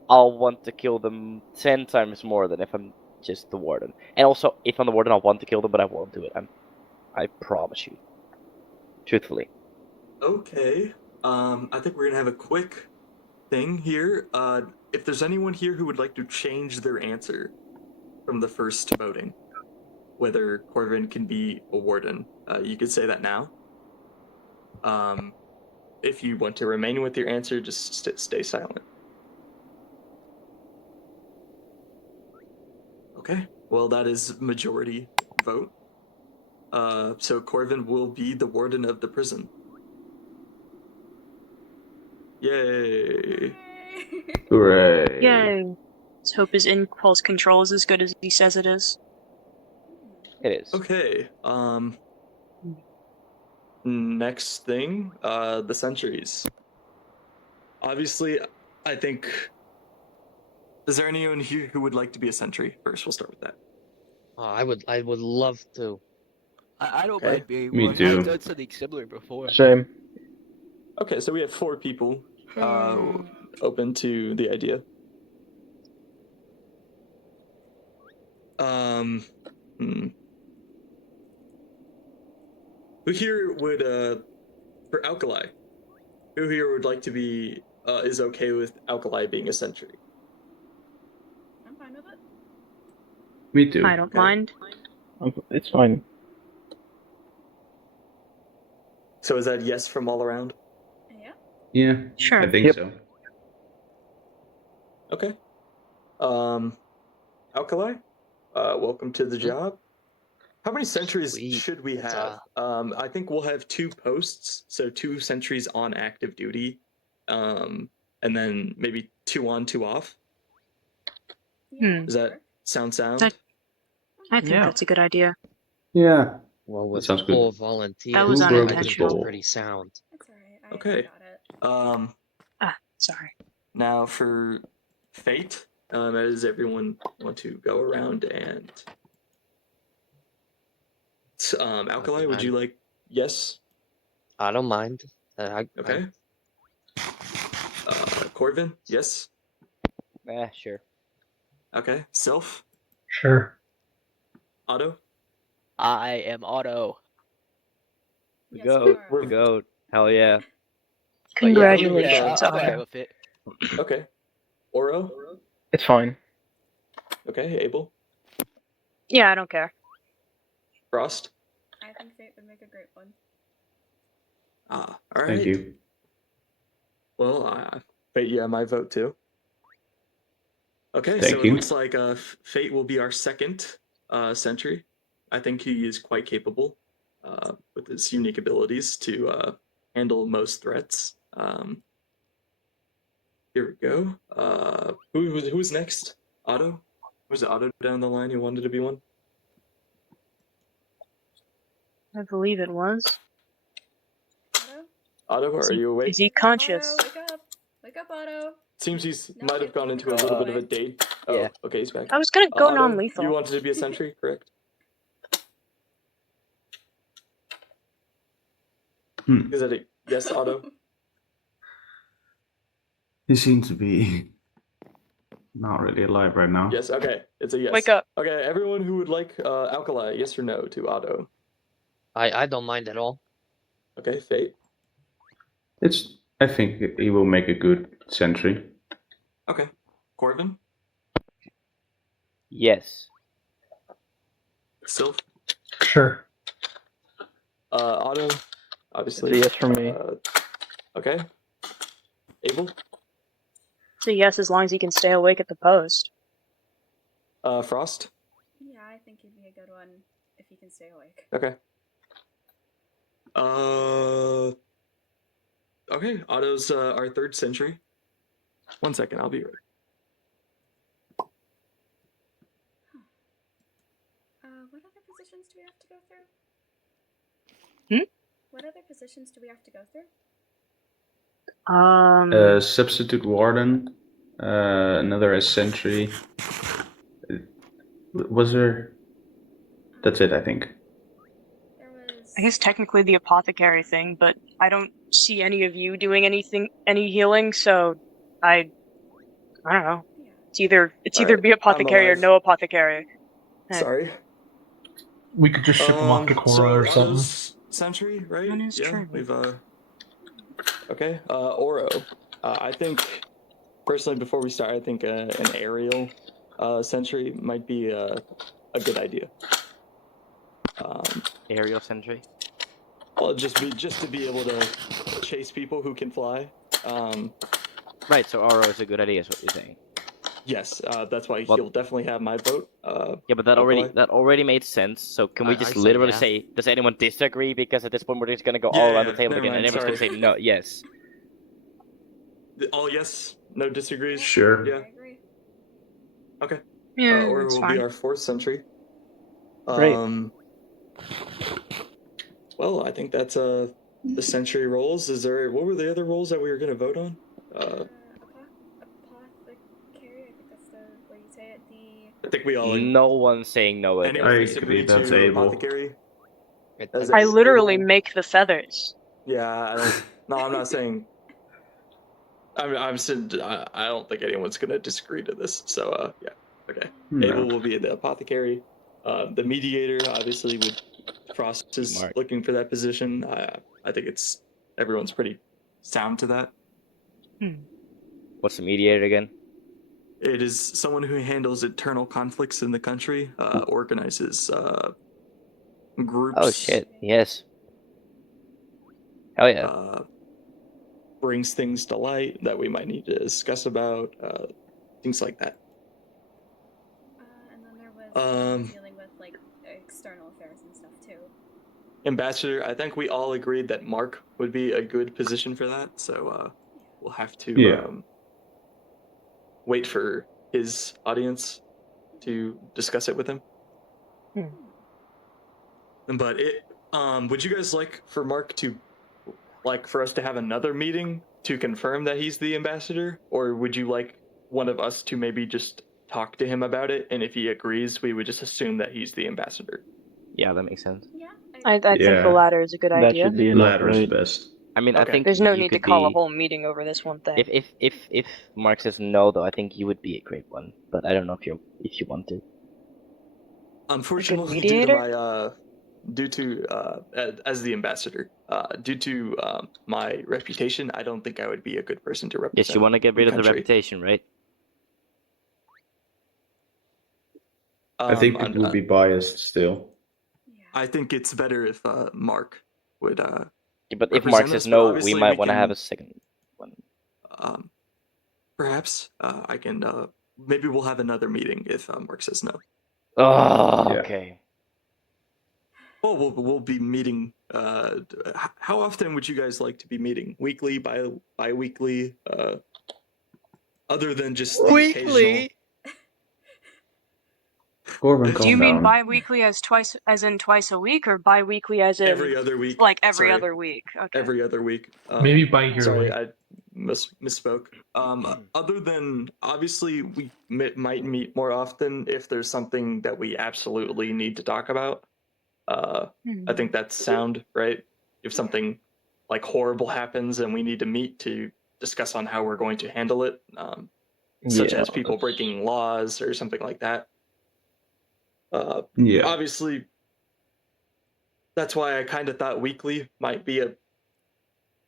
I'll want to kill them 10 times more than if I'm just the warden. And also, if I'm the warden, I'll want to kill them, but I won't do it. I promise you. Truthfully. Okay. I think we're gonna have a quick thing here. If there's anyone here who would like to change their answer from the first voting, whether Corvin can be a warden, you could say that now. If you want to remain with your answer, just stay silent. Okay. Well, that is majority vote. So Corvin will be the warden of the prison. Yay! Hooray. Yay. Let's hope his impulse control is as good as he says it is. It is. Okay. Next thing, the sentries. Obviously, I think. Is there anyone here who would like to be a sentry? First, we'll start with that. Oh, I would love to. I don't Okay. mind being Me one. too. I've done something similar before. Same. Okay, so we have 4 people open to the idea. Who here would for Alkali? Who here would like to be is okay with Alkali being a sentry? I'm fine with it. Me too. I don't mind. It's fine. So is that yes from all around? Yeah. Yeah, Sure. I think Yep. so. Okay. Alkali, welcome to the job. How many sentries Sweet. should we have? I think we'll have 2 posts, so 2 sentries on active duty, and then maybe 2 on, 2 off. Yeah, Does that sound sound? I think Yeah. that's a good idea. Yeah, Well, with sounds a good. full volunteer, That was Who broke the I think unintentional. that's bowl? pretty sound. That's alright. I Okay. got it. Sorry. Now for fate, does everyone want to go around and Alkali, would you like yes? I don't mind. Okay. Corvin, yes. Sure. Okay. Sylph, Sure. Otto. I am Otto. The Yes, goat. you are. The goat. Hell yeah. Congratulations, I'm okay Otto. with it. Okay. Oro. It's fine. Okay. Abel. Yeah, I don't care. Frost. I think Fate would make a great one. All right. Thank you. Well, Fate, yeah, my vote too. Okay, Thank so you. it looks like Fate will be our second sentry. I think he is quite capable with his unique abilities to handle most threats. Here we go. Who's next? Otto? Was it Otto down the line who wanted to be one? I believe it was. Otto? Otto, are you awake? Is he conscious? Otto, wake up! Wake up, Otto! Seems he's No, might have Fate gone will into keep a it little that bit of a way. date. Yeah. Oh, okay, he's back. I was gonna go Otto, non-lethal. you wanted to be a sentry, correct? Is that a yes, Otto? He seems to be not really alive right now. Yes, okay. It's a yes. Wake up. Okay, everyone who would like Alkali, yes or no to Otto? I don't mind at all. Okay, Fate. I think he will make a good sentry. Okay. Corvin? Yes. Sylph? Sure. Otto? Obviously. It's a yes for me. Okay. Abel? So yes, as long as he can stay awake at the post. Frost? Yeah, I think he'd be a good one if he can stay awake. Okay. Okay, Otto's our third sentry. 1 second, I'll be right. What other positions do we have to go through? Hmm? What other positions do we have to go through? Substitute warden, another as sentry. Was there? That's it, I think. There was... I guess technically the apothecary thing, but I don't see any of you doing any healing, so I don't know. Yeah. It's either Alright, be apothecary or alive. no apothecary. Sorry. We could just ship him off to Cora So or something. Otto's sentry, right? That is yeah, true. we've okay. Oro. I think personally, before we start, I think an aerial sentry might be a good idea. Aerial sentry. Well, just to be able to chase people who can fly. Right. So Oro is a good idea. Is what you're saying. Yes, that's why Well- he'll definitely have my vote. Yeah, but that already made sense. So can we I just say literally yeah. say, does anyone disagree? Because at this point we're just gonna go Yeah, all around yeah, the table never again, and mind, everyone's gonna say no. Yes. All yes, no disagrees. Sure. Yeah. I agree. Okay. Yeah, Oro that's will fine. be our fourth sentry. Great. Well, I think that's the sentry roles. What were the other roles that we were going to vote on? Apothecary, I think that's the way you say it. I think we all. No one's saying no again. Anyone I disagree agree, that's to Abel. apothecary? It- I literally Abel? make the feathers. Yeah, I don't. No, I'm not saying. I'm saying I don't think anyone's going to disagree to this. So yeah, okay. No. Abel will be the apothecary. The mediator, obviously, with Frost is Smart. looking for that position. I think everyone's pretty sound to that. What's the mediator again? It is someone who handles internal conflicts in the country, organizes groups. Oh shit! Yes. Hell yeah. Brings things to light that we might need to discuss about, things like that. And then there was dealing with like external affairs and stuff too. Ambassador, I think we all agreed that Mark would be a good position for that, so we'll have to wait for his audience to discuss it with him. But would you guys like for Mark to, like, for us to have another meeting to confirm that he's the ambassador, or would you like one of us to maybe just talk to him about it, and if he agrees, we would just assume that he's the ambassador? Yeah, that makes sense. Yeah. I think the Yeah. latter is a good That idea. should be enough, Ladder is right? best. I mean, I Okay. think There's no you need to could call a be. whole meeting over this one thing. If Mark says no, though, I think you would be a great one. But I don't know if you want to. Unfortunately, mediator? as the ambassador, due to my reputation, I don't think I would be a good person to represent. Yes, you want to get rid of the country. reputation, right? I think it would be biased still. I think it's better if Mark would. Yeah, but if represent Mark us, says but no, we obviously might we want to can- have a second one. Perhaps I can. Maybe we'll have another meeting if Mark says no. Oh, Yeah. okay. Well, we'll be meeting. How often would you guys like to be meeting? Weekly, bi-weekly? Other than just the occasional. Corbin, Do calm you mean down. bi-weekly as in twice a week, or bi-weekly as in Every other week. like every Sorry. other week? Okay. Every other week. Maybe bi-yearly. Sorry, I misspoke. Other than, obviously, we might meet more often if there's something that we absolutely need to talk about. I think that's sound, right? If something like horrible happens and we need to meet to discuss on how we're going to handle it, such as people breaking laws or something like that. Yeah. Obviously, that's why I kind of thought weekly might be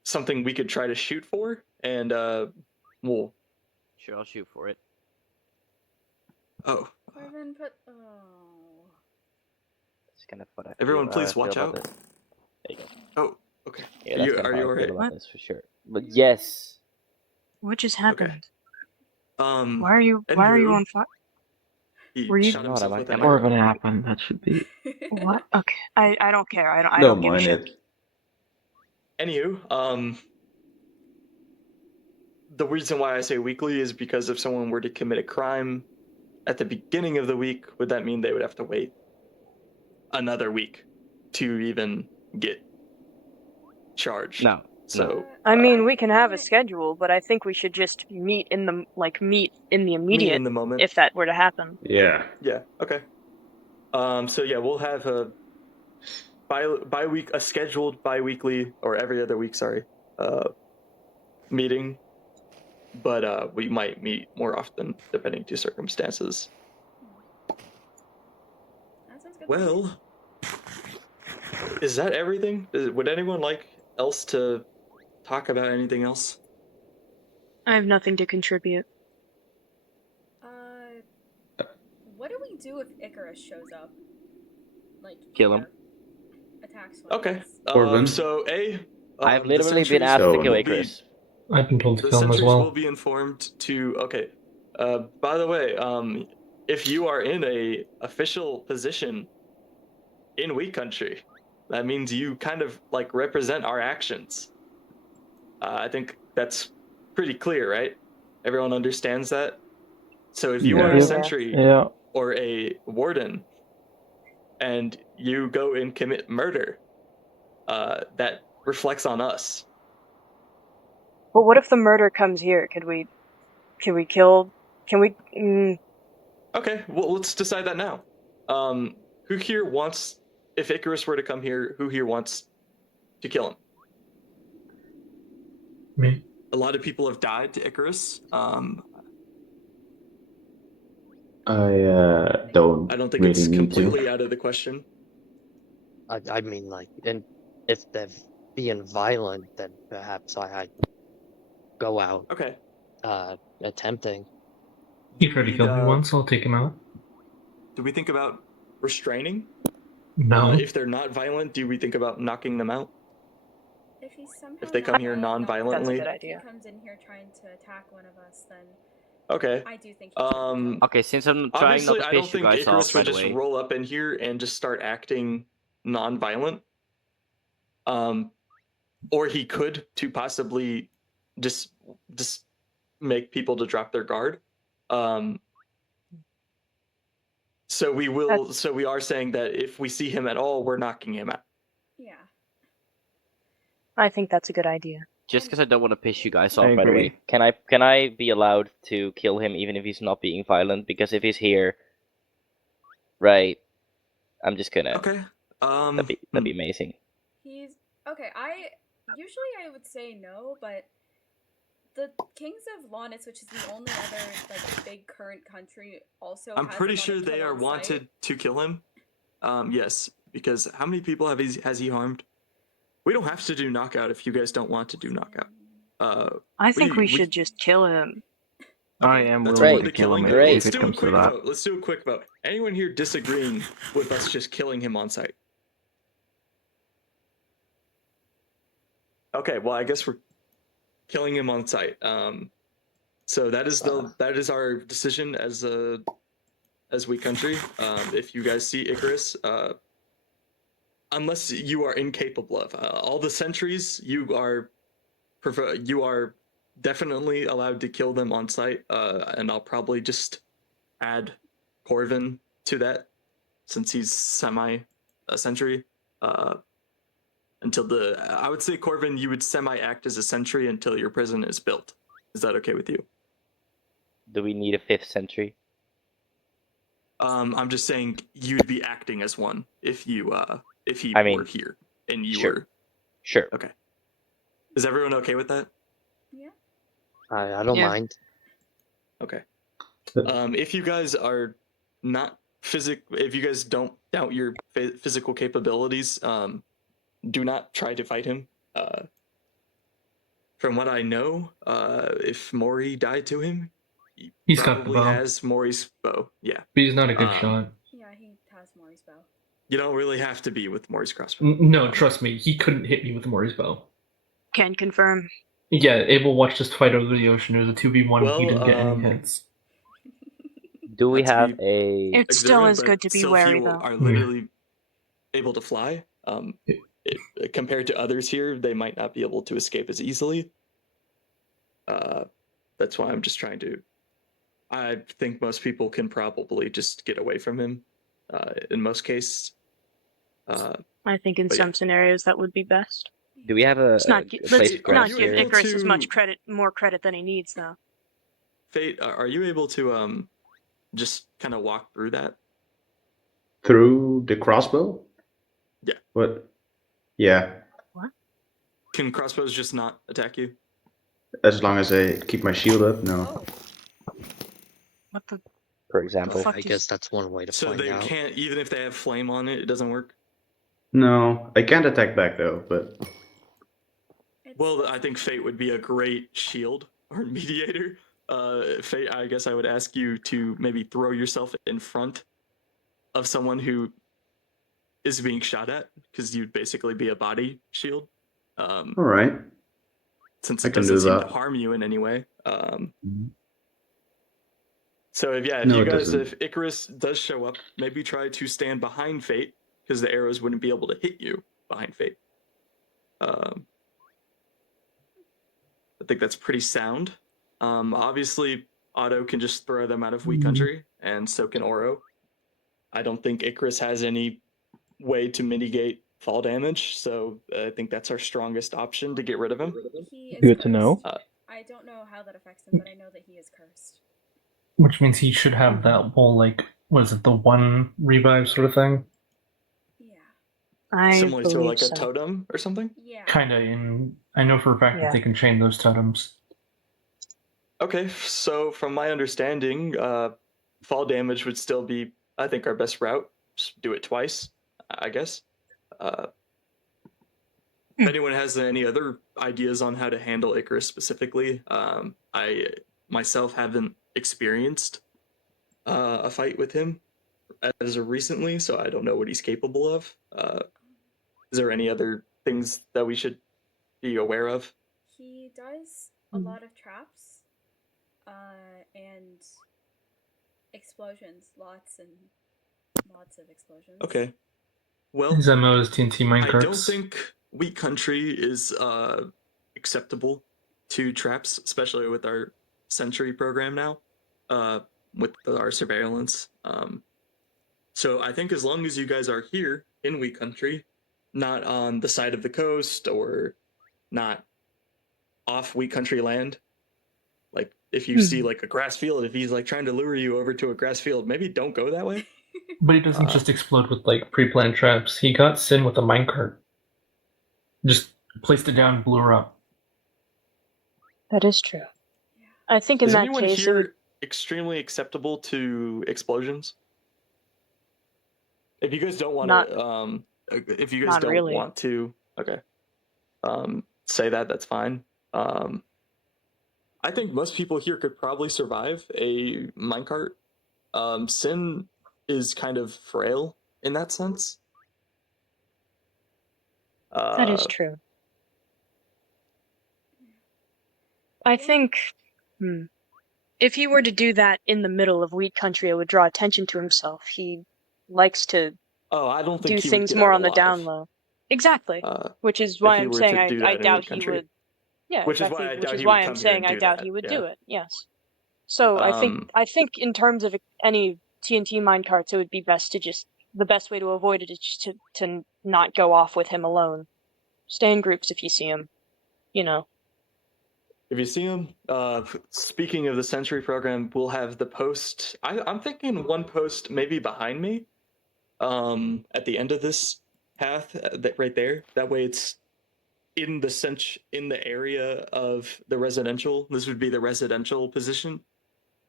something we could try to shoot for, and we'll. Sure, I'll shoot for it. Corbin put. Oh. That's kind of what I Everyone, feel, please watch feel out. about this. There you go. Oh, okay. Yeah, that's are you alright? about this for sure. But yes. What just happened? Okay. Why are you Andrew, on fire? He Were you- shot himself with an Or arrow. gonna happen. That should be. What? Okay. I don't care. I Don't don't give a mind shit. it. Anywho, the reason why I say weekly is because if someone were to commit a crime at the beginning of the week, would that mean they would have to wait another week to even get charged? No. So I mean, we can have a schedule, but I think we should just meet in the immediate meet in the moment. if that were to happen. Yeah. Yeah. Okay. So yeah, we'll have a a scheduled bi-weekly or every other week, sorry, meeting, but we might meet more often depending to circumstances. That sounds good. Well, is that everything? Would anyone like else to talk about anything else? I have nothing to contribute. What do we do if Icarus shows up? Like, Kill him. Attacks. Okay. Corbin. So I've the literally been sentries asked to So- kill will be- Icarus. I've been told to The kill him as sentries well. will be informed to. Okay. By the way, if you are in a official position in Weak Country, that means you kind of like represent our actions. I think that's pretty clear, right? Everyone understands that. So if you are a Yeah. sentry Yeah. or a warden, and you go and commit murder, that reflects on us. But what if the murder comes here? Can we kill? Can we? Okay, well, let's decide that now. Who here wants, if Icarus were to come here, who here wants to kill him? Me. A lot of people have died to Icarus. I don't. I don't think really it's need completely to. out of the question. I mean, like, and if they're being violent, then perhaps I go out Okay. attempting. He tried to kill me once. I'll take him out. Do we think about restraining? No. If they're not violent, do we think about knocking them out? If he somehow If they come here That's a non-violently? good If idea. he comes in here trying to attack one of us, then Okay. I do think he should be killed. Okay, since I'm trying not Obviously, to I don't piss you think guys Icarus off would right just away. roll up in here and just start acting non-violent. Or he could to possibly just make people to drop their guard. So we will. So we are saying that if we see him at all, we're knocking him out. Yeah. I think that's a good idea. Just because I don't want to piss you guys I off, by the way. agree. Can I be allowed to kill him even if he's not being violent? Because if he's here, right, I'm just gonna. Okay. That'd be amazing. He's okay. I would say no, but the Kings of Lonitz, which is the only other like big current country, also. I'm has pretty him on a sure they kill are on wanted site. to kill him. Yes, because how many people has he harmed? We don't have to do knockout if you guys don't want to do knockout. I think we should just kill him. I am That's willing one to to kill him killing. if Let's it do a comes to quick that. vote. Let's do a quick vote. Anyone here disagreeing with us just killing him on site? Okay, well I guess we're killing him on site. So that is our decision as we country. If you guys see Icarus, unless you are incapable of all the sentries, you are definitely allowed to kill them on site. And I'll probably just add Corvin to that since he's semi a sentry. Until I would say Corvin, you would semi act as a sentry until your prison is built. Is that okay with you? Do we need a 5th century? I'm just saying you'd be acting as one if he were here and you were. Sure. Okay. Is everyone okay with that? Yeah. I don't mind. Okay. If you guys are not if you guys don't doubt your physical capabilities, do not try to fight him. From what I know, if Mori died to him, He's got the probably bow. has Mori's bow. Yeah. But he's not a good shot. Yeah, he has Mori's bow. You don't really have to be with Mori's crossbow. No, trust me, he couldn't hit me with Mori's bow. Can confirm. Yeah, Abel watched us fight over the ocean. It was a 2v1. He didn't get any hits. Do we Not to have be a? It still is but good to be still wary, few though. are literally able to fly. Compared to others here, they might not be able to escape as easily. That's why I'm just trying to. I think most people can probably just get away from him. In most cases. I think in some scenarios that would be best. Do we have a? Let's not place of not grace give here? Icarus as much credit, more credit than he needs, though. Fate, are you able to just kind of walk through that? Through the crossbow? Yeah. What? Yeah. What? Can crossbows just not attack you? As long as I keep my shield up, no. What the? For example. I guess that's one way to So find they out. can't, even if they have flame on it, it doesn't work? No, I can't attack back though, but Well, I think Fate would be a great shield or mediator. Fate, I guess I would ask you to maybe throw yourself in front of someone who is being shot at, because you'd basically be a body shield. all right. Since I it can doesn't do seem that. to harm you in any way. Mhm. So if No, you it guys, doesn't. if Icarus does show up, maybe try to stand behind Fate, because the arrows wouldn't be able to hit you behind Fate. I think that's pretty sound. Obviously, Otto can just throw them out of weak country, and so can Oro. I don't think Icarus has any way to mitigate fall damage, so I think that's our strongest option to get rid of him. He is Good to cursed. know. I don't know how that affects him, but I know that he is cursed. Which means he should have that whole, like, what is it, the one revive sort of thing? I Similar to believe like a so. totem or something? Yeah. Kinda, in. I know for a fact that they can chain those totems. Okay, so from my understanding, fall damage would still be, I think, our best route. Just do it twice, I guess. If anyone has any other ideas on how to handle Icarus specifically, I myself haven't experienced a fight with him as of recently, so I don't know what he's capable of. Is there any other things that we should be aware of? He does a lot of traps, and explosions, lots and lots of explosions. Okay. Well, His MO is TNT I don't minecarts. think weak country is acceptable to traps, especially with our sentry program now, with our surveillance. So I think as long as you guys are here in Wheat Country, not on the side of the coast or not off Wheat Country land, like if you see like a grass field, if he's like trying to lure you over to a grass field, maybe don't go that way. But he doesn't just explode with like pre-planned traps. He got Sin with a minecart. Just placed it down and blew her up. That is true. I think in Is that anyone case, here it would. extremely acceptable to explosions? If you guys don't want Not- to, if you guys not don't really. want to, okay, say that. That's fine. I think most people here could probably survive a minecart. Sin is kind of frail in that sense. That is true. I think, if he were to do that in the middle of Wheat Country, it would draw attention to himself. He likes to Oh, I don't think do he would things get more out on the alive. down low. Exactly. Which is if why he I'm were saying to do I that in doubt Wheat he Country. would. Yeah, Which is exactly. why I Which doubt is he why would I'm come here saying and I do doubt that. he would Yeah. do it. Yes. So I think in terms of any TNT minecarts, it would be best to just the best way to avoid it is just to not go off with him alone. Stay in groups if you see him. You know. If you see him, speaking of the Century program, we'll have the post. I'm thinking one post maybe behind me, at the end of this path, that right there. That way, it's in the area of the residential. This would be the residential position,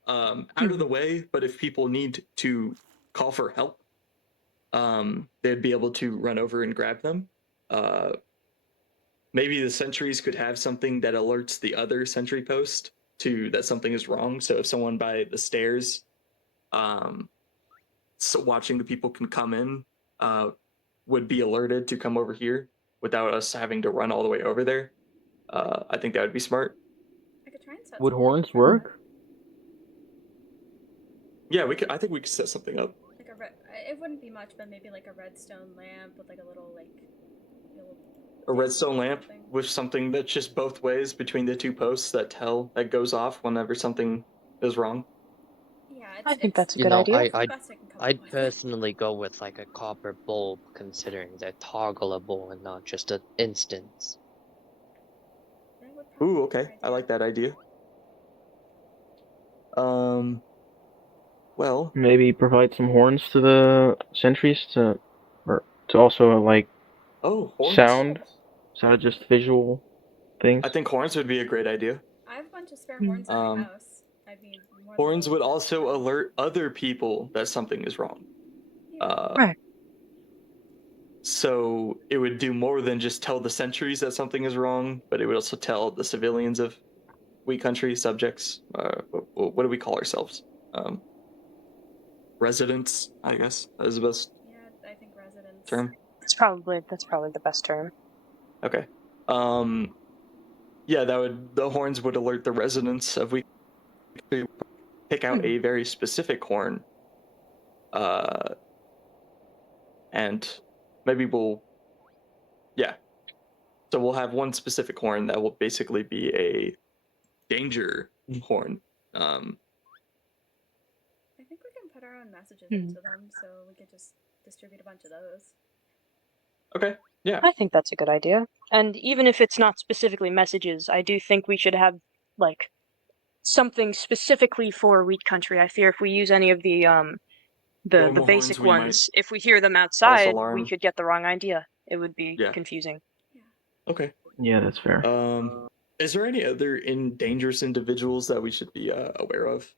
out of the way. But if people need to call for help, they'd be able to run over and grab them. Maybe the sentries could have something that alerts the other sentry post to that something is wrong. So if someone by the stairs, so watching the people can come in, would be alerted to come over here without us having to run all the way over there. I think that would be smart. I could try and set Would something horns up. work? Yeah, we could. I think we could set something up. Like it wouldn't be much, but maybe like a redstone lamp with like a little A redstone lamp something. with something that's just both ways between the two posts that goes off whenever something is wrong. Yeah, I think that's a You good know, idea. I'd personally go with like a copper bulb, considering they're toggleable and not just an instance. Ooh, okay. I like that idea. Well, Maybe provide some horns to the sentries to also like horns. sound instead of just visual things. I think horns would be a great idea. I have a bunch of spare horns in my house. I'd be more than Horns willing would to also alert other people that something is wrong. Right. So it would do more than just tell the sentries that something is wrong, but it would also tell the civilians of Wheat Country subjects. What do we call ourselves? Residents, I guess, is the best Yeah, I think residents. term. That's probably the best term. Okay. Yeah, the horns would alert the residents of Wheat Country. Pick out a very specific horn. And maybe so we'll have one specific horn that will basically be a danger horn. I think we can put our own messages into them, so we could just distribute a bunch of those. Okay, yeah. I think that's a good idea. And even if it's not specifically messages, I do think we should have like something specifically for Wheat Country. I fear if we use any of the Normal basic horns, we might ones, if we hear them outside, we alarm. could get the wrong idea. It would be confusing. Okay. Yeah, that's fair. Is there any other dangerous individuals that we should be aware of?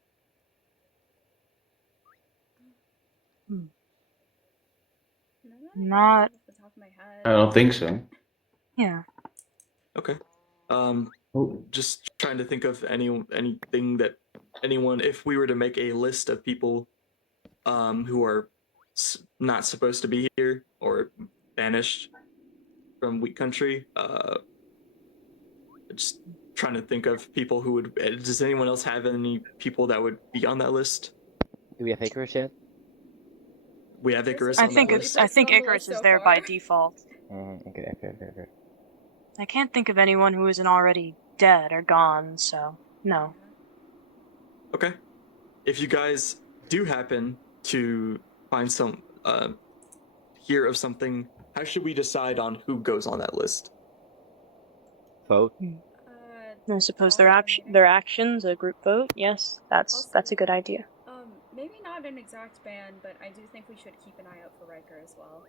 Not. Off the top of my head. I don't think so. Yeah. Okay. Just trying to think of anything that anyone, if we were to make a list of people who are not supposed to be here or banished from Wheat Country, just trying to think of people who would. Does anyone else have any people that would be on that list? Do we have Icarus yet? We have Icarus I on think that list. I think Icarus is there by default. Okay. I can't think of anyone who isn't already dead or gone, so no. Okay. If you guys do happen to find some, hear of something, how should we decide on who goes on that list? Vote. I suppose talk at the meeting. their actions, a group vote. Yes, that's a good idea. Maybe not an exact ban, but I do think we should keep an eye out for Riker as well.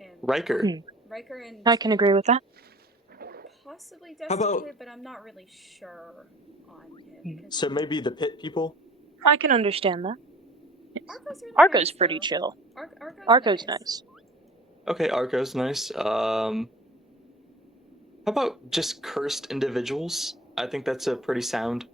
And Riker. Riker and I can agree with that. possibly How about- Destiny, but I'm not really sure on him. 'cause So maybe the pit people? I can understand that. Arco's really Arco's nice, pretty though. chill. Arco's nice. Okay, Arco's nice. How about just cursed individuals? I think that's a pretty sound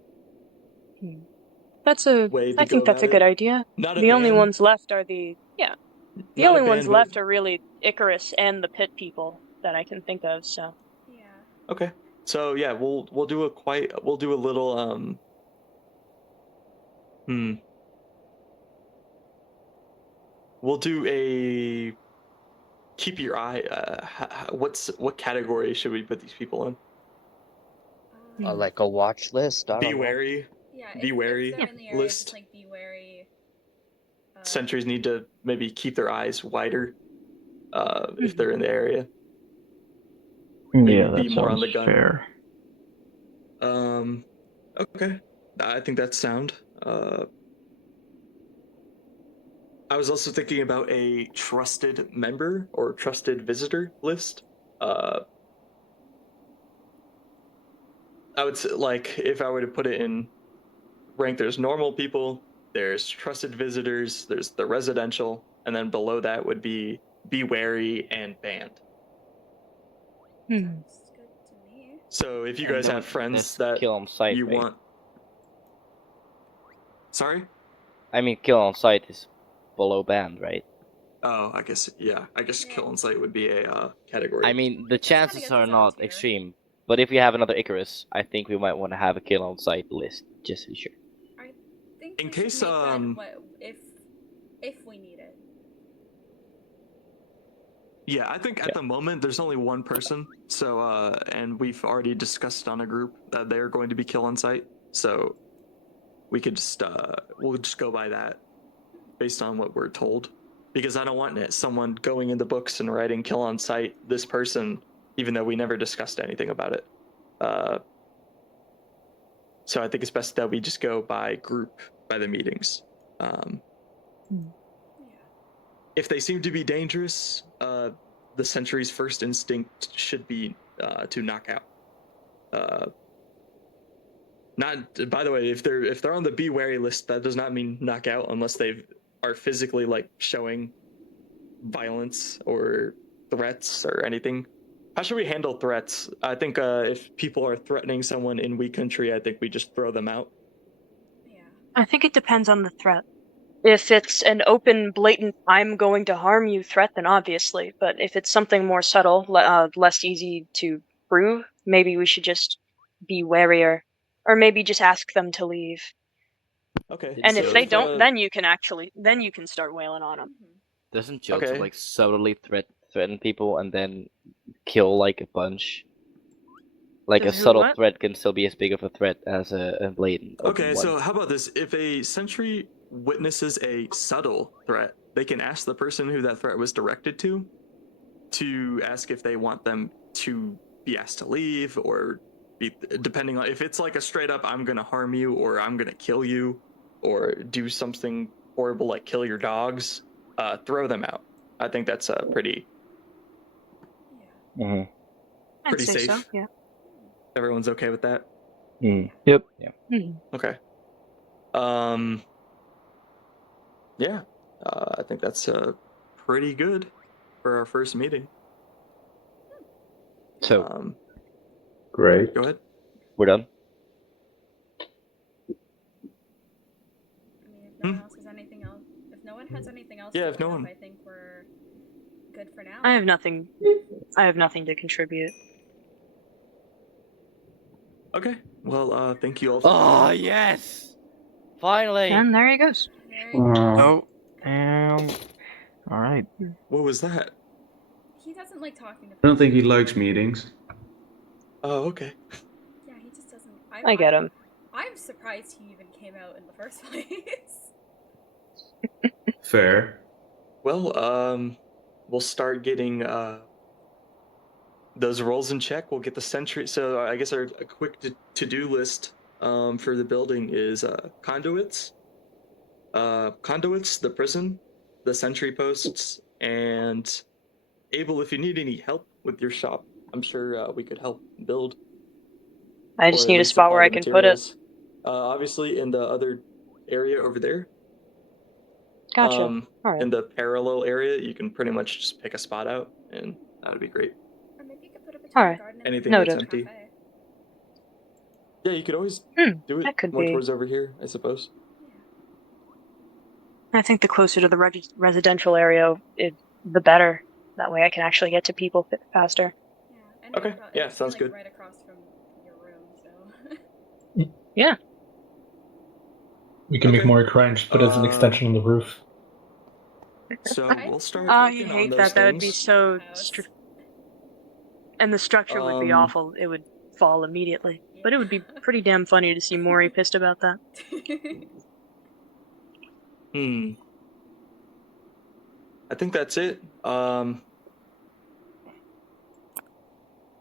That's a. way to I go think that's a about good it. idea. Not a The only ban. ones left are the The Not a only ban, ones but- left are really Icarus and the pit people that I can think of. So Yeah. Okay. So yeah, we'll do a little We'll do a keep your eye. What category should we put these people in? Like a watch list. I Be don't know. wary. Yeah. Be wary if they're in the area, list. just like be wary. Sentries need to maybe keep their eyes wider if they're in the area. Maybe Yeah, be that more on sounds the gun. fair. Okay. I think that's sound. I was also thinking about a trusted member or trusted visitor list. I would say, like, if I were to put it in rank, there's normal people, there's trusted visitors, there's the residential, and then below that would be wary and banned. Sounds good to me. So if you And guys then have friends there's that kill on site, you right? want. Sorry? I mean, kill on site is below banned, right? Oh, I guess, yeah. I guess Yeah. kill on site would be a category. I mean, the Just kinda chances gets are its own not tier. extreme, but if you have another Icarus, I think we might want to have a kill on site list, just to be sure. I think In we case, should make that if we need it. Yeah, I think at the moment there's only one person. So, and we've already discussed on a group that they're going to be kill on site. So, we could just we'll just go by that based on what we're told, because I don't want someone going in the books and writing kill on site this person, even though we never discussed anything about it. So I think it's best that we just go by group by the meetings. If they seem to be dangerous, the sentry's first instinct should be to knock out. Not, by the way, if they're on the be wary list, that does not mean knock out unless they are physically like showing violence or threats or anything. How should we handle threats? I think if people are threatening someone in weak country, I think we just throw them out. Yeah. I think it depends on the threat. If it's an open, blatant "I'm going to harm you" threat, then obviously. But if it's something more subtle, less easy to prove, maybe we should just be warier, or maybe just ask them to leave. Okay. And so if they don't, then you can start wailing on them. Doesn't Jotun Okay. like subtly threaten people and then kill like a bunch? Like Does a who subtle what? threat can still be as big of a threat as a blatant open Okay, one. so how about this? If a sentry witnesses a subtle threat, they can ask the person who that threat was directed to ask if they want them to be asked to leave, or depending on if it's like a straight up "I'm gonna harm you" or "I'm gonna kill you" or do something horrible like kill your dogs, throw them out. I think that's pretty Mm-hmm. I'd pretty say safe. so. Yeah. Everyone's okay with that? Yep. Okay. Yeah. I think that's pretty good for our first meeting. So Great. Go ahead. we're done. I mean, if no one else has anything else, if no one has anything else Yeah, to if no bring up, one- I think we're good for now. I have nothing. I have nothing to contribute. Okay. Well, thank you all for Oh, yes! Finally! And there he goes. Very, Oh, all right. What was that? he doesn't like talking to I people. don't think he likes meetings. Oh, okay. Yeah, he just doesn't. I get him. I'm surprised he even came out in the first place. Fair. Well, we'll start getting those roles in check. We'll get the sentry. So I guess a quick to-do list for the building is conduits, the prison, the sentry posts, and Abel, if you need any help with your shop, I'm sure we could help build. I just or at need a least spot supply where I the can put it. materials. Obviously, in the other area over there. Gotcha. All right. In the parallel area, you can pretty much just pick a spot out, and that would be great. Or maybe you could put it between Alright. the garden and Anything the that's Noted. empty. cafe. Yeah, you could always do it that could more be. towards over here, I suppose. I think the closer to the residential area, the better. That way I can actually get to people faster. Yeah, and Okay, you're about, yeah, it's sounds like good. right across from your room, so. Yeah. We can make Okay. more crimes, put as an extension on the roof. So we'll start Oh, working you on hate those that. That would be things. so. House. And the structure would be awful. It would fall immediately. But it would be pretty damn funny to see Maury pissed about that. I think that's it.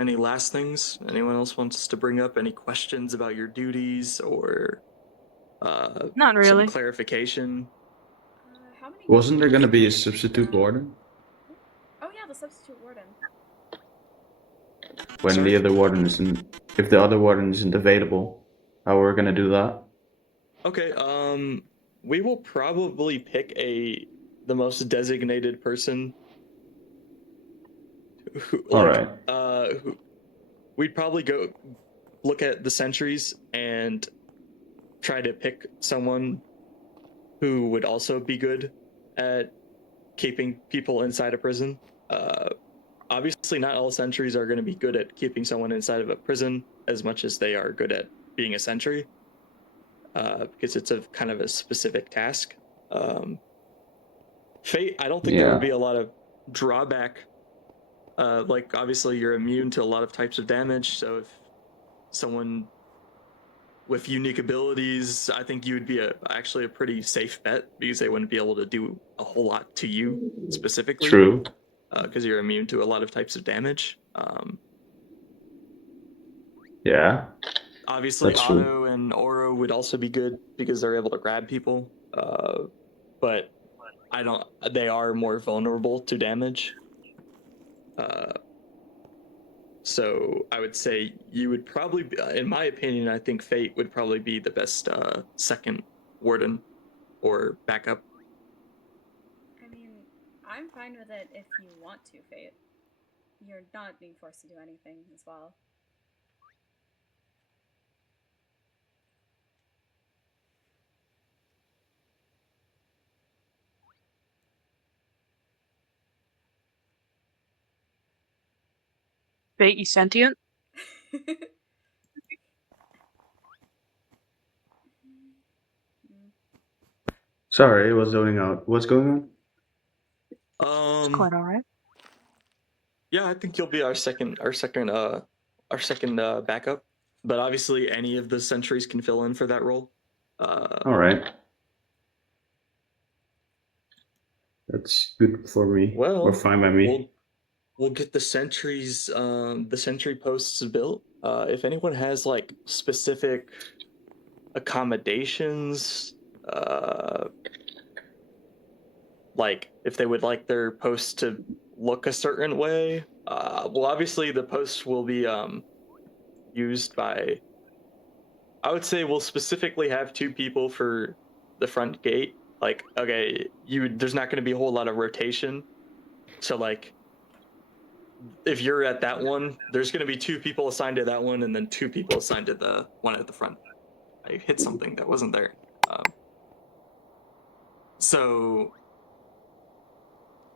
Any last things anyone else wants to bring up? Any questions about your duties or Not really. some clarification? How many Wasn't there guards gonna be a are in substitute the- warden? Oh yeah, the substitute warden. When Sorry? the other warden isn't, if the other warden isn't available, how we're gonna do that? Okay, we will probably pick the most designated person who, All like, right. we'd probably go look at the sentries and try to pick someone who would also be good at keeping people inside a prison. Obviously, not all sentries are going to be good at keeping someone inside of a prison as much as they are good at being a sentry, because it's a kind of a specific task. Fate, I don't think there would be a lot of drawback. Like, obviously, you're immune to a lot of types of damage, so if someone with unique abilities, I think you would be actually a pretty safe bet because they wouldn't be able to do a whole lot to you specifically. True. Because you're immune to a lot of types of damage. Yeah. Obviously, That's true. Otto and Oro would also be good because they're able to grab people. But they are more vulnerable to damage. So I would say you would probably, in my opinion, I think Fate would probably be the best second warden or backup. I mean, I'm fine with it if you want to, Fate. You're not being forced to do anything as well. Fate, you sentient? Sorry, I was zoning out. What's going on? It's quite alright. Yeah, I think you'll be our second backup. But obviously, any of the sentries can fill in for that role. All right. That's good for me. Well, or fine by me. We'll get the sentries, the sentry posts built. If anyone has like specific accommodations, like if they would like their post to look a certain way, well, obviously the posts will be used by. I would say we'll specifically have 2 people for the front gate. Like, okay, there's not going to be a whole lot of rotation, so like. If you're at that one, there's going to be 2 people assigned to that one, and then 2 people assigned to the one at the front. I hit something that wasn't there. So,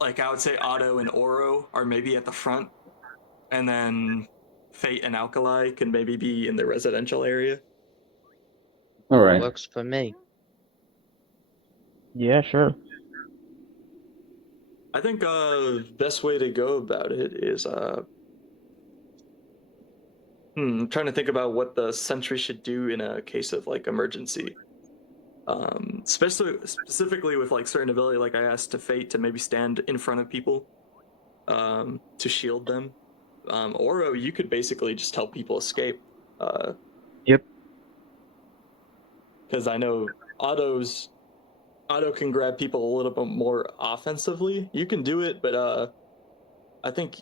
like, I would say Otto and Oro are maybe at the front, and then Fate and Alkali can maybe be in the residential area. All right. Works for me. Yeah, sure. I think best way to go about it is I'm trying to think about what the sentry should do in a case of like emergency. specifically with like certain ability, like I asked to Fate to maybe stand in front of people, to shield them. Oro, you could basically just help people escape. Yep. Because I know Otto can grab people a little bit more offensively. You can do it, but I think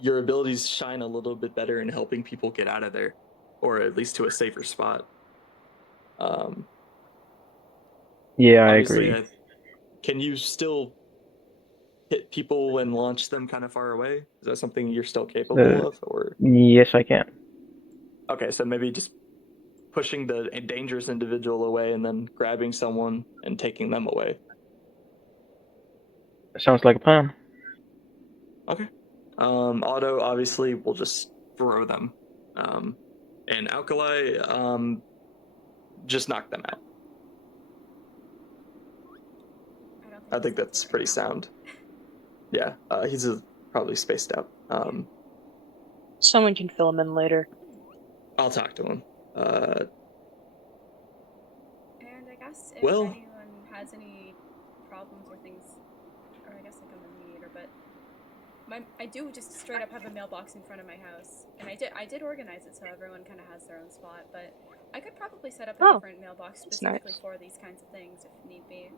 your abilities shine a little bit better in helping people get out of there, or at least to a safer spot. Yeah, I Obviously, agree. can you still hit people and launch them kind of far away? Is that something you're still capable of, or? Yes, I can. Okay, so maybe just pushing the dangerous individual away and then grabbing someone and taking them away. Sounds like a plan. Okay. Auto obviously will just throw them. And Alkali, just knock them out. I think that's pretty sound. Yeah, he's probably spaced out. Someone can fill him in later. I'll talk to him. And I guess if Well- anyone has any problems or things, or I guess like I'm a mediator, but I do just straight up have a mailbox in front of my house, and I did organize it so everyone kind of has their own spot, but I could probably set up a different mailbox specifically nice. for these kinds of things if need be.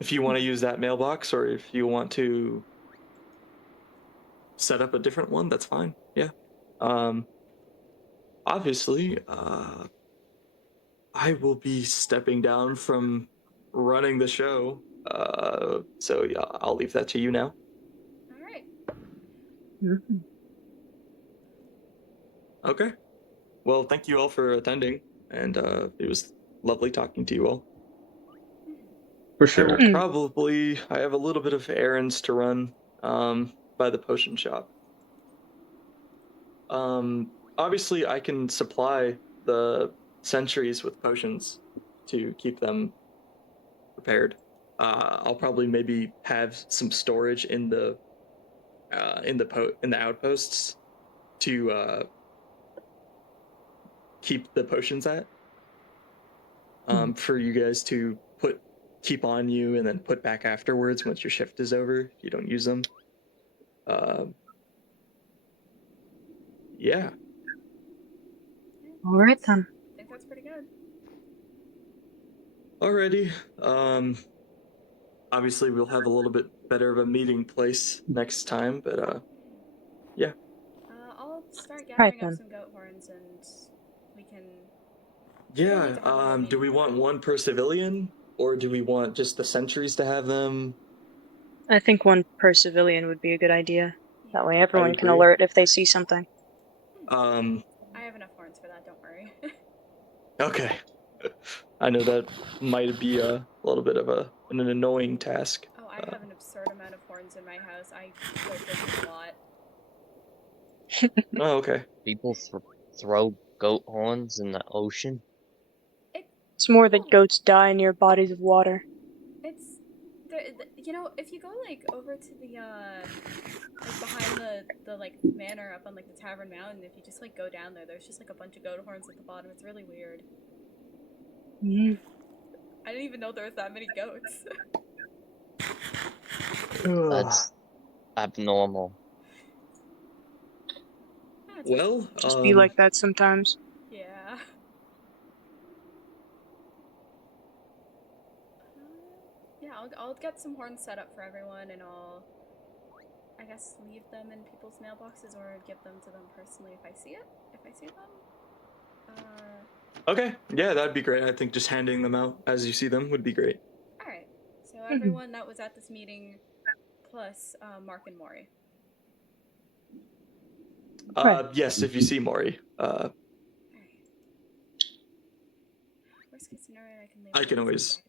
If you want to use that mailbox, or if you want to set up a different one, that's fine. Yeah. Obviously, I will be stepping down from running the show. So yeah, I'll leave that to you now. All right. Okay. Well, thank you all for attending, and it was lovely talking to you all. For I sure. will I have a little bit of errands to run by the potion shop. Obviously, I can supply the sentries with potions to keep them prepared. I'll probably maybe have some storage in the outposts to keep the potions at. For you guys to keep on you and then put back afterwards once your shift is over if you don't use them. Yeah. All right then. I think that's pretty good. Alrighty. Obviously we'll have a little bit better of a meeting place next time, but yeah. I'll start Right gathering up then. some goat horns and we can. Yeah. Do we want one per civilian, or do we want just the sentries to have them? I think one per civilian would be a good idea. That way I everyone can agree. alert if they see something. I have enough horns for that. Don't worry. Okay. I know that might be a little bit of an annoying task. Oh, I have an absurd amount of horns in my house. I go fishing a lot. Oh, okay. People throw goat horns in the ocean. It's more that goats die near bodies of water. It's you know, if you go like over to the like behind the like manor up on like the Tavern Mountain, if you just like go down there, there's just like a bunch of goat horns at the bottom. It's really weird. I didn't even know there was that many goats. That's abnormal. Well, Just be like that sometimes. Yeah. Yeah, I'll get some horns set up for everyone, and I guess leave them in people's mailboxes or give them to them personally if I see them. Okay, yeah, that'd be great. I think just handing them out as you see them would be great. All right. So everyone that was at this meeting, plus Mark and Maury. Yes, if you see Maury. Worst case scenario, I can leave. I can always.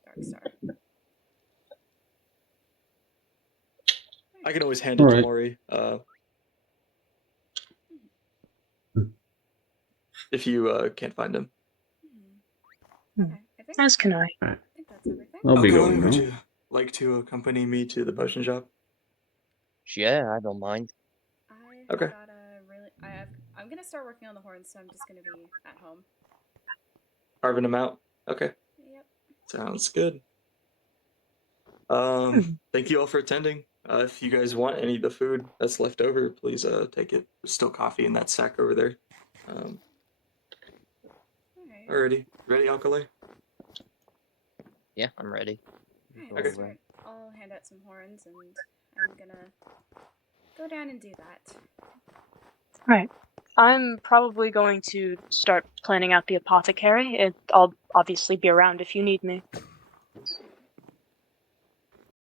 I can always hand it to Maury. If you can't find him. As can I. I think that's everything. I'll be Alkali, going would now. you like to accompany me to the potion shop? Yeah, I don't mind. Okay. I'm gonna start working on the horns, so I'm just gonna be at home. Carving them out. Okay. Yep. Sounds good. Thank you all for attending. If you guys want any of the food that's left over, please take it. There's still coffee in that sack over there. Alright. Alrighty. Ready, Alkali? Yeah, I'm ready. Alright, Okay. start. I'll hand out some horns and I'm gonna go down and do that. Right. I'm probably going to start planning out the apothecary. I'll obviously be around if you need me.